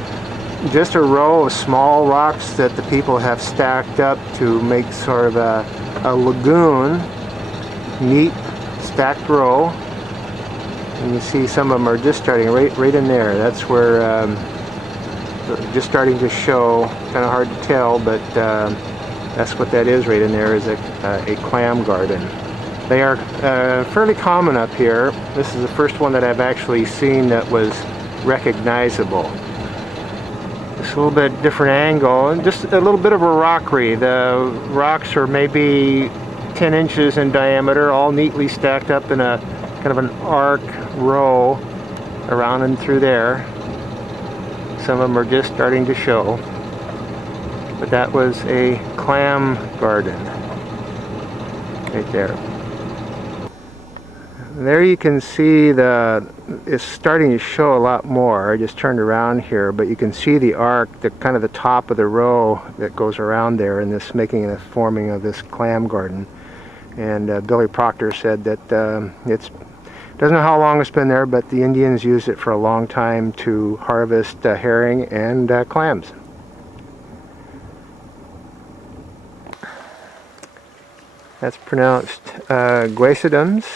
just a row of small rocks that the people have stacked up to make sort of a lagoon. Neat stacked row, and you see some of them are just starting right in there. That's where just starting to show. Kind of hard to tell, but that's what that is right in there, is a clam garden. They are fairly common up here. This is the first one that I've actually seen that was recognizable. Just a little bit different angle, and just a little bit of a rockery. The rocks are maybe 10 inches in diameter, all neatly stacked up in a kind of an arc row around and through there. Some of them are just starting to show. But that was a clam garden right there. There you can see it's starting to show a lot more. I just turned around here, but you can see the arc, the kind of the top of the row that goes around there, and this making the forming of this clam garden. And Billy Proctor said that doesn't know how long it's been there, but the Indians used it for a long time to harvest herring and clams. That's pronounced Guesadums.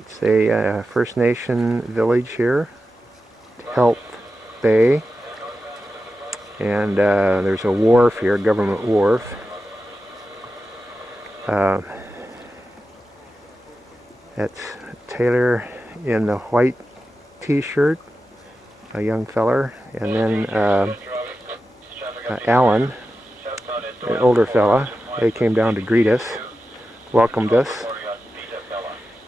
It's a First Nation village here, Health Bay. And there's a wharf here, government wharf. That's Taylor in the white t-shirt, a young feller, and then Alan, an older fella. They came down to greet us, welcomed us.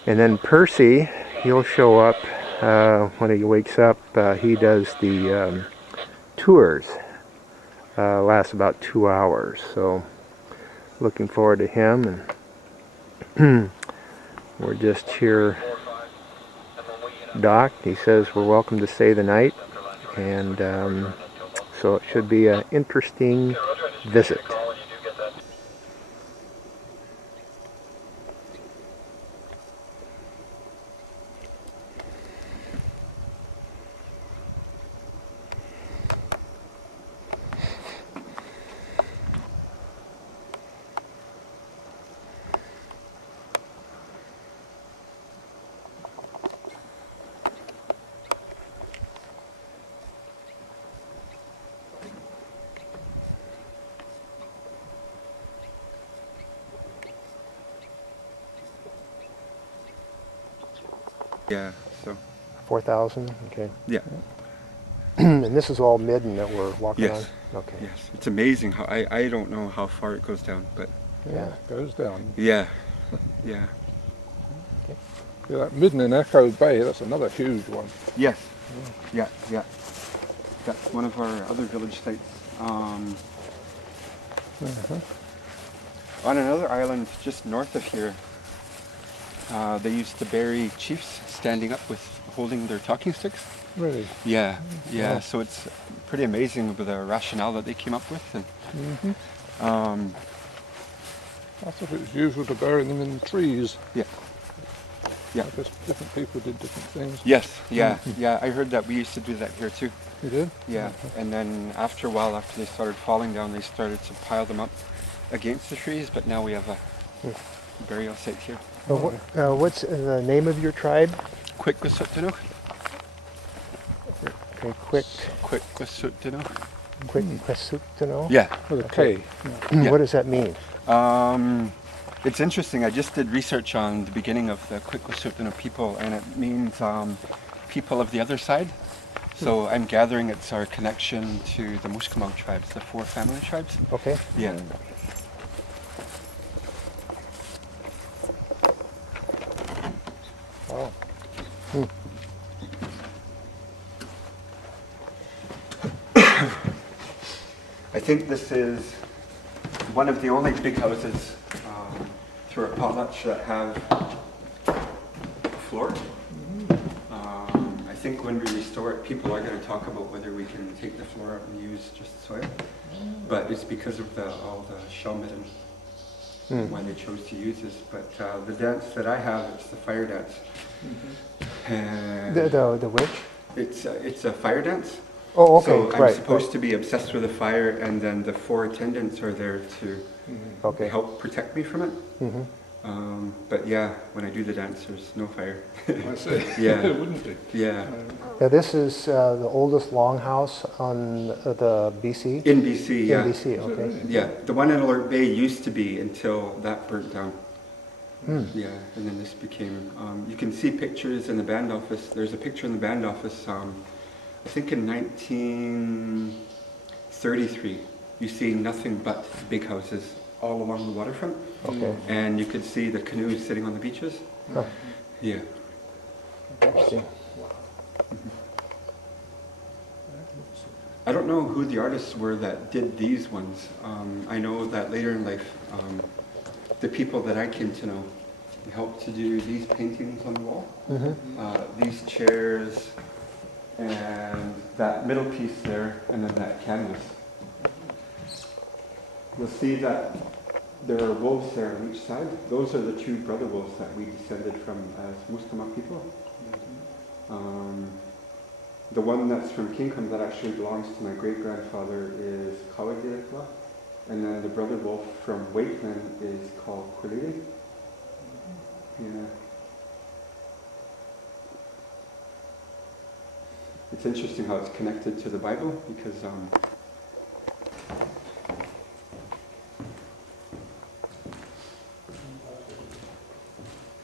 And then Percy, he'll show up when he wakes up. He does the tours, lasts about 2 hours, so looking forward to him. And we're just here docked. He says we're welcome to stay the night, and so it should be an interesting visit. Yeah, so 4,000, okay. Yeah. And this is all midden that we're walking yes. on? Okay. Yes, it's amazing how, I don't know how far it goes down, but... Yeah, it goes down. Yeah, yeah. Yeah, that Midden in Echo Bay, that's another huge one. Yes. Yeah, yeah. That's one of our other village sites. On another island just north of here, they used to bury chiefs standing up with holding their talking sticks. Really? Yeah, yeah. Wow. So it's pretty amazing with the rationale that they came up with. And, I thought it was usual to bury them in trees. Yeah. Yeah. I guess different people did different things. Yes, yeah, yeah. I heard that we used to do that here too. You did? Yeah. And then after a while, after they started falling down, they started to pile them up against the trees. But now we have a burial site here. What's the name of your tribe? Kwetquesutqunaq. Okay, Kwetquesutqunaq. Kwetquesutqunaq? Yeah. With a K. What does that mean? It's interesting. I just did research on the beginning of the Kwetquesutqunaq people, and it means people of the other side. So I'm gathering it's our connection to the Musqueam tribes, the 4 family tribes. Okay. Yeah. Wow. I think this is one of the only big houses throughout Potlatch that have a floor. I think when we restore it, people are going to talk about whether we can take the floor out and use just soil. But it's because of all the shell midden why they chose to use this. But the dance that I have, it's the fire dance. And The which? it's a fire dance. Oh, okay, So I'm right, supposed to be obsessed with the fire, and then the 4 attendants are there to help protect me from it. But yeah, when I do the dance, there's no fire. I see. Yeah. It wouldn't be. Yeah. Now this is the oldest longhouse on the BC? In BC, yeah. In BC, okay. Yeah, the one in Alert Bay used to be until that burnt down. Yeah, and then this became, you can see pictures in the band office. There's a picture in the band office, I think in 1933, you see nothing but big houses all along the waterfront. Okay. And you could see the canoes sitting on the beaches. Huh. Yeah. Interesting. I don't know who the artists were that did these ones. I know that later in life, the people that I came to know helped to do these paintings on the wall. These chairs, and that middle piece there, and then that canvas. You'll see that there are wolves there on each side. Those are the 2 brother wolves that we descended from as Musqueam people. The one that's from Kincombe that actually belongs to my great-grandfather is Kawagirikla, and then the brother wolf from Wakeman is called Quilili. Yeah. It's interesting how it's connected to the Bible, because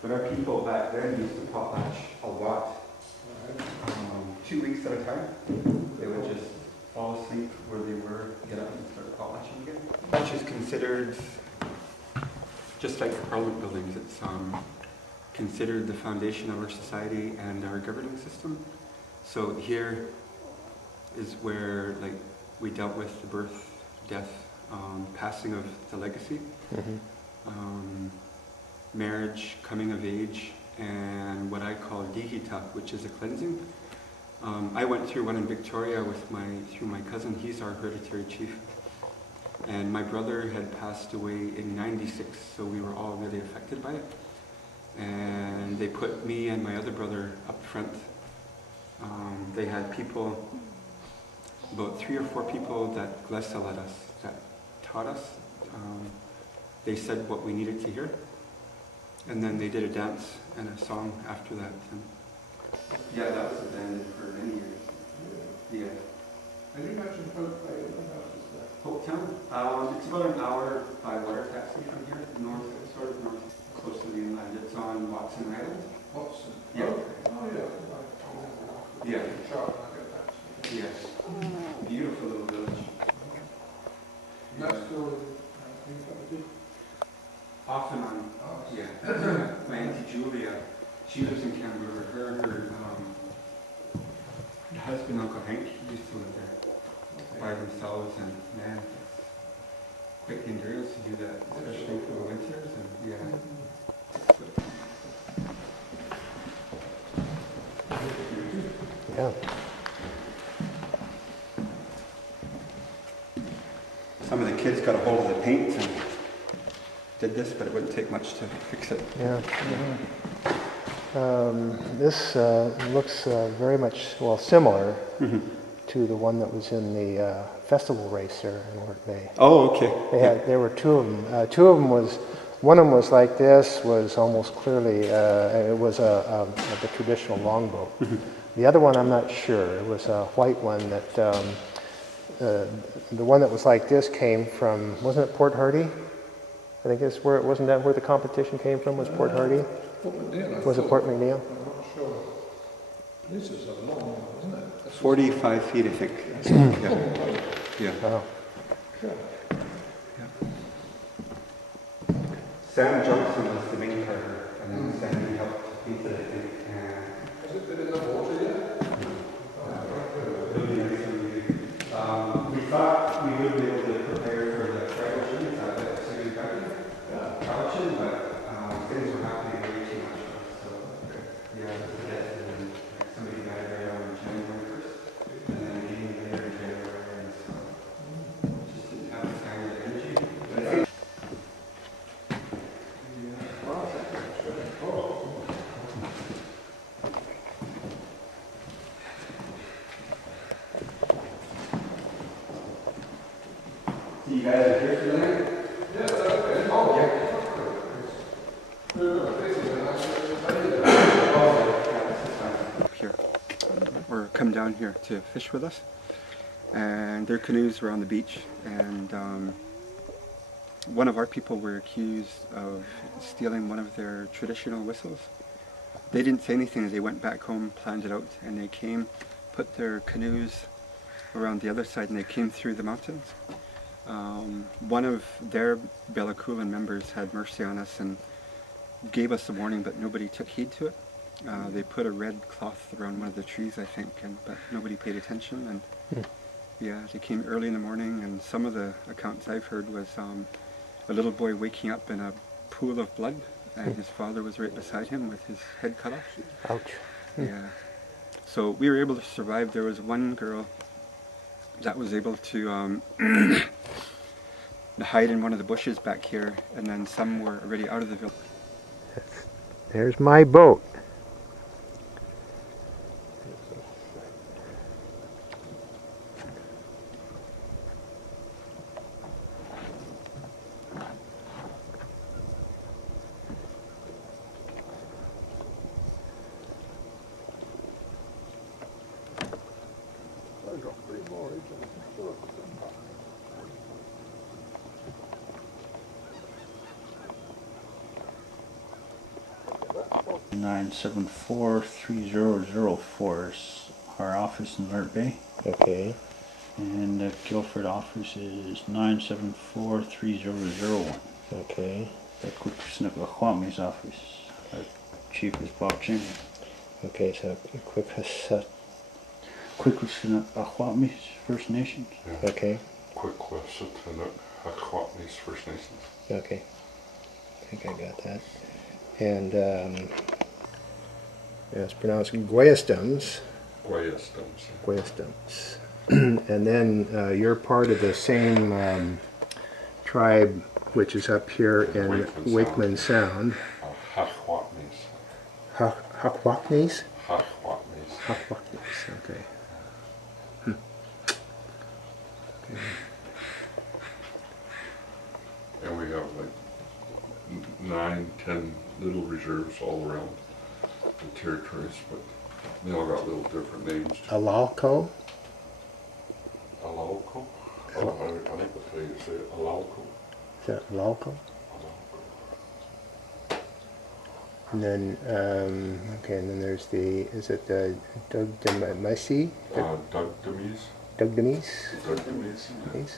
but our people back then used to potlatch a lot. 2 weeks at a time. They would just fall asleep where they were, get up and start potlatching again. Potlatch is considered, just like the Parliament buildings, it's considered the foundation of our society and our governing system. So here is where we dealt with the birth, death, passing of the legacy, marriage, coming of age, and what I call dihita, which is a cleansing. I went through one in Victoria through my cousin. He's our hereditary chief. And my brother had passed away in '96, so we were all really affected by it. And they put me and my other brother up front. They had people, about 3 or 4 people that glessaled us, that taught us. They said what we needed to hear. And then they did a dance and a song after that. And yeah, that was abandoned for many years. Yeah. And you mentioned Hopetown. Hopetown? It's about an hour by water taxi from here, north, sort of north, close to the inland. It's on Watson Island. Watson? Yeah. Okay. Oh, yeah. Yeah. Yes. Beautiful little village. That's still off and on. Yeah. My Auntie Julia husband, Uncle Hank, used to live there by themselves, and man, it's quite dangerous to do that, especially for the winters, and yeah. Yeah. Some of the kids got a hold of the paint and did this, but it wouldn't take much to fix it. Yeah. This looks very much, well, similar to the one that was in the festival race there in Wart Bay. Oh, okay. There were two of them. Two of them was, one of them was like this, was almost clearly, it was the traditional longboat. The other one, I'm not sure. It was a white one that, the one that was like this came from, wasn't it Port Hardy? I think it's where, wasn't that where the competition came from, was Port Hardy? Was it Port McNeill? I'm not sure. This is a long one, isn't it? 45 feet, I think. Yeah. Oh. Sam Johnson was the main carver, and then Sandy helped paint it, I think. Has it been in the water yet? We thought we would be able to prepare for the graduation at the City Garden, but things were happening way too much for us. So, yeah, it was a death, and then somebody died right on January 1st, and then again later in January, and so just didn't have the time or the energy. But I think you guys are here for the night? Yes, okay. Oh, yeah. Here, or come down here to fish with us, and their canoes were on the beach, and one of our people were accused of stealing one of their traditional whistles. They didn't say anything. They went back home, planned it out, and they came, put their canoes around the other side, and they came through the mountains. One of their Bella Coolan members had mercy on us and gave us a warning, but nobody took heed to it. They put a red cloth around one of the trees, I think, but nobody paid attention. And yeah, they came early in the morning, and some of the accounts I've heard was a little boy waking up in a pool of blood, and his father was right beside him with his head cut off. Ouch. Yeah. So we were able to survive. There was one girl that was able to hide in one of the bushes back here, and then some were already out of the village. There's my boat. I got 3 more each of them. 974-3004 is our office in Wart Bay. Okay. And the Guildford office is 974-3001. Okay. The Quicksanakawami's office, our chief is Bob Cheney. Okay, so Quicksanakawami's First Nations. Yeah. Okay. Quicksanakawami's First Nations. Okay. I think I got that. And it's pronounced Gwayastums. Gwayastums. Gwayastums. And then you're part of the same tribe which is up here in Wakeman Sound. Hachwapnis. Hachwapnis? Hachwapnis. Hachwapnis, okay. Okay. And we have like 9, 10 little reserves all around the territories, but they all got little different names. Alalco? Alalco? Oh, I think that's how you say it. Alalco. Is that Alalco? And then, okay, and then there's the, is it Dugdemisi? Dugdemis. Dugdemis? Dugdemis.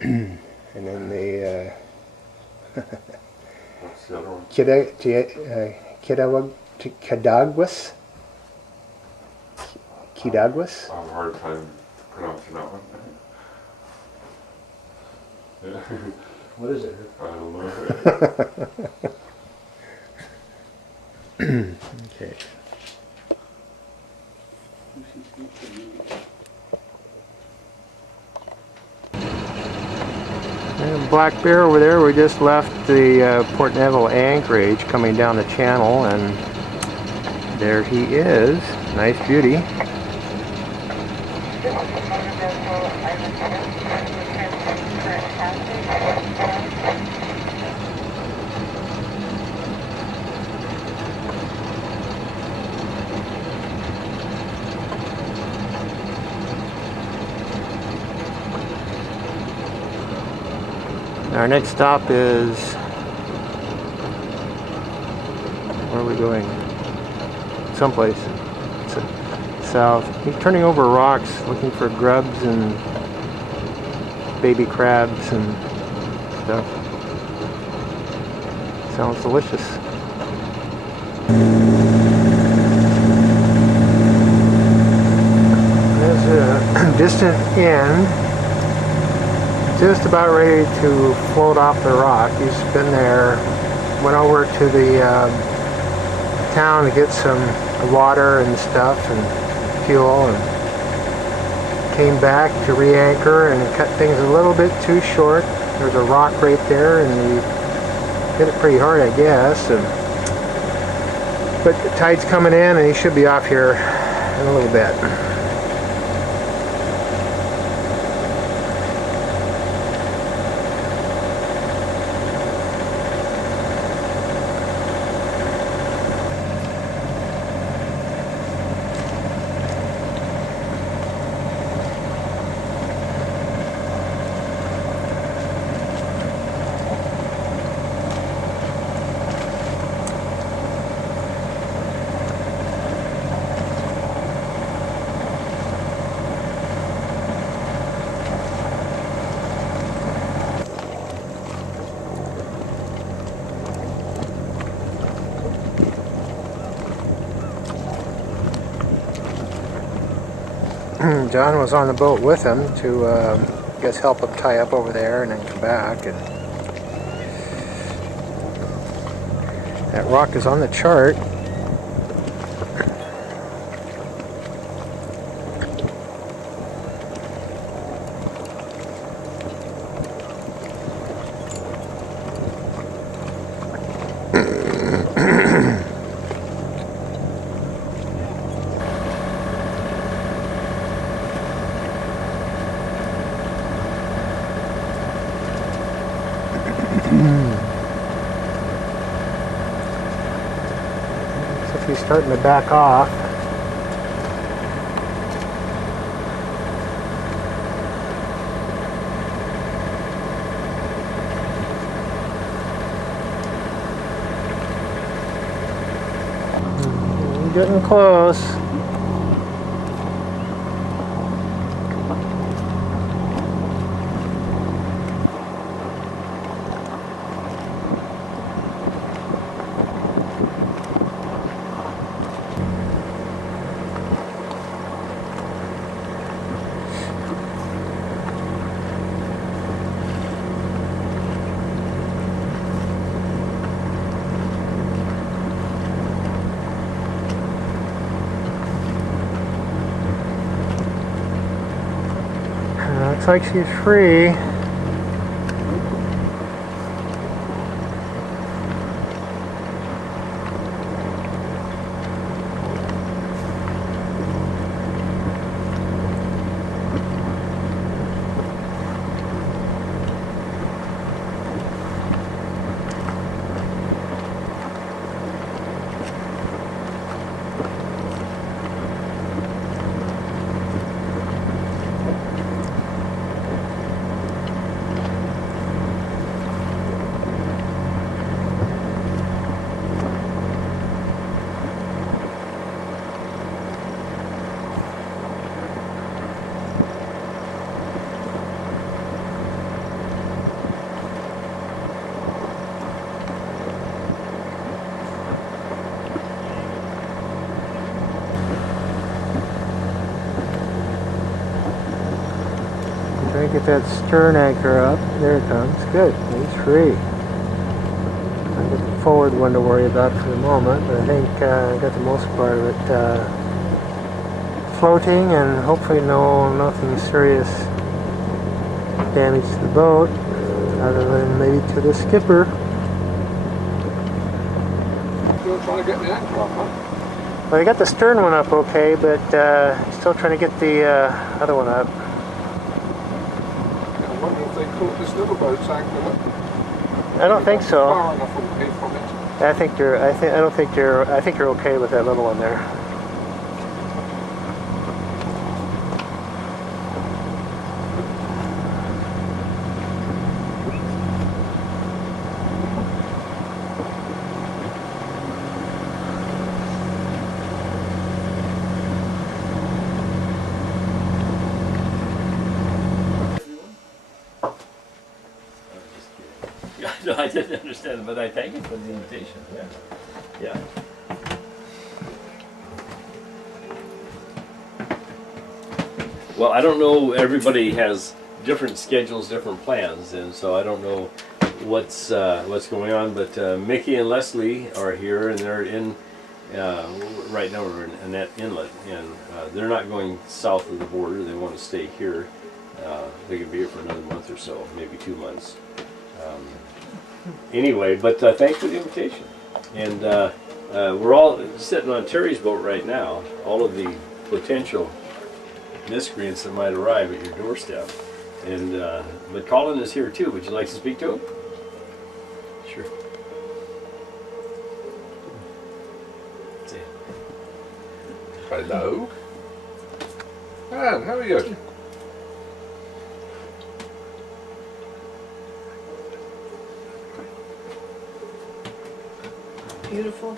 And then the, what's the other one? Cadagwas. Cadagwas. I have a hard time pronouncing that one. Yeah. What is it? I don't know. Okay. And Black Bear over there, we just left the Port Neville anchorage coming down the channel, and there he is. Nice beauty. Our next stop is, where are we going? Someplace south. He's turning over rocks looking for grubs and baby crabs and stuff. Sounds delicious. There's a distant end. Just about ready to float off the rock. He's been there, went over to the town to get some water and stuff and fuel, and came back to re-anchor and cut things a little bit too short. There's a rock right there, and he hit it pretty hard, I guess. But the tide's coming in, and he should be off here in a little bit. John was on the boat with him to, I guess, help him tie up over there and then come back. And that rock is on the chart. So if he's starting to back off. Getting close. Looks like she's free. Get that stern anchor up. There it comes. Good. He's free. I've got the forward one to worry about for the moment, but I think I got the most part of it floating, and hopefully nothing serious damage to the boat, other than maybe to the skipper. Still trying to get the anchor up, huh? Well, I got the stern one up okay, but still trying to get the other one up. I wonder if they caught this little boat's anchor up. I don't think so. Far enough away from it. I think you're okay with that little one there. No, I didn't understand, but I thank you for the invitation. Yeah. Well, I don't know. Everybody has different schedules, different plans, and so I don't know what's going on. But Mickey and Leslie are here, and they're in right now. We're in Annette Inlet, and they're not going south of the border. They want to stay here. They could be here for another month or so, maybe 2 months. Anyway, but thanks for the invitation. And we're all sitting on Terry's boat right now. All of the potential miscreants that might arrive at your doorstep. And but Colin is here too. Would you like to speak to him? Sure. Hello. Man, how are you? Beautiful.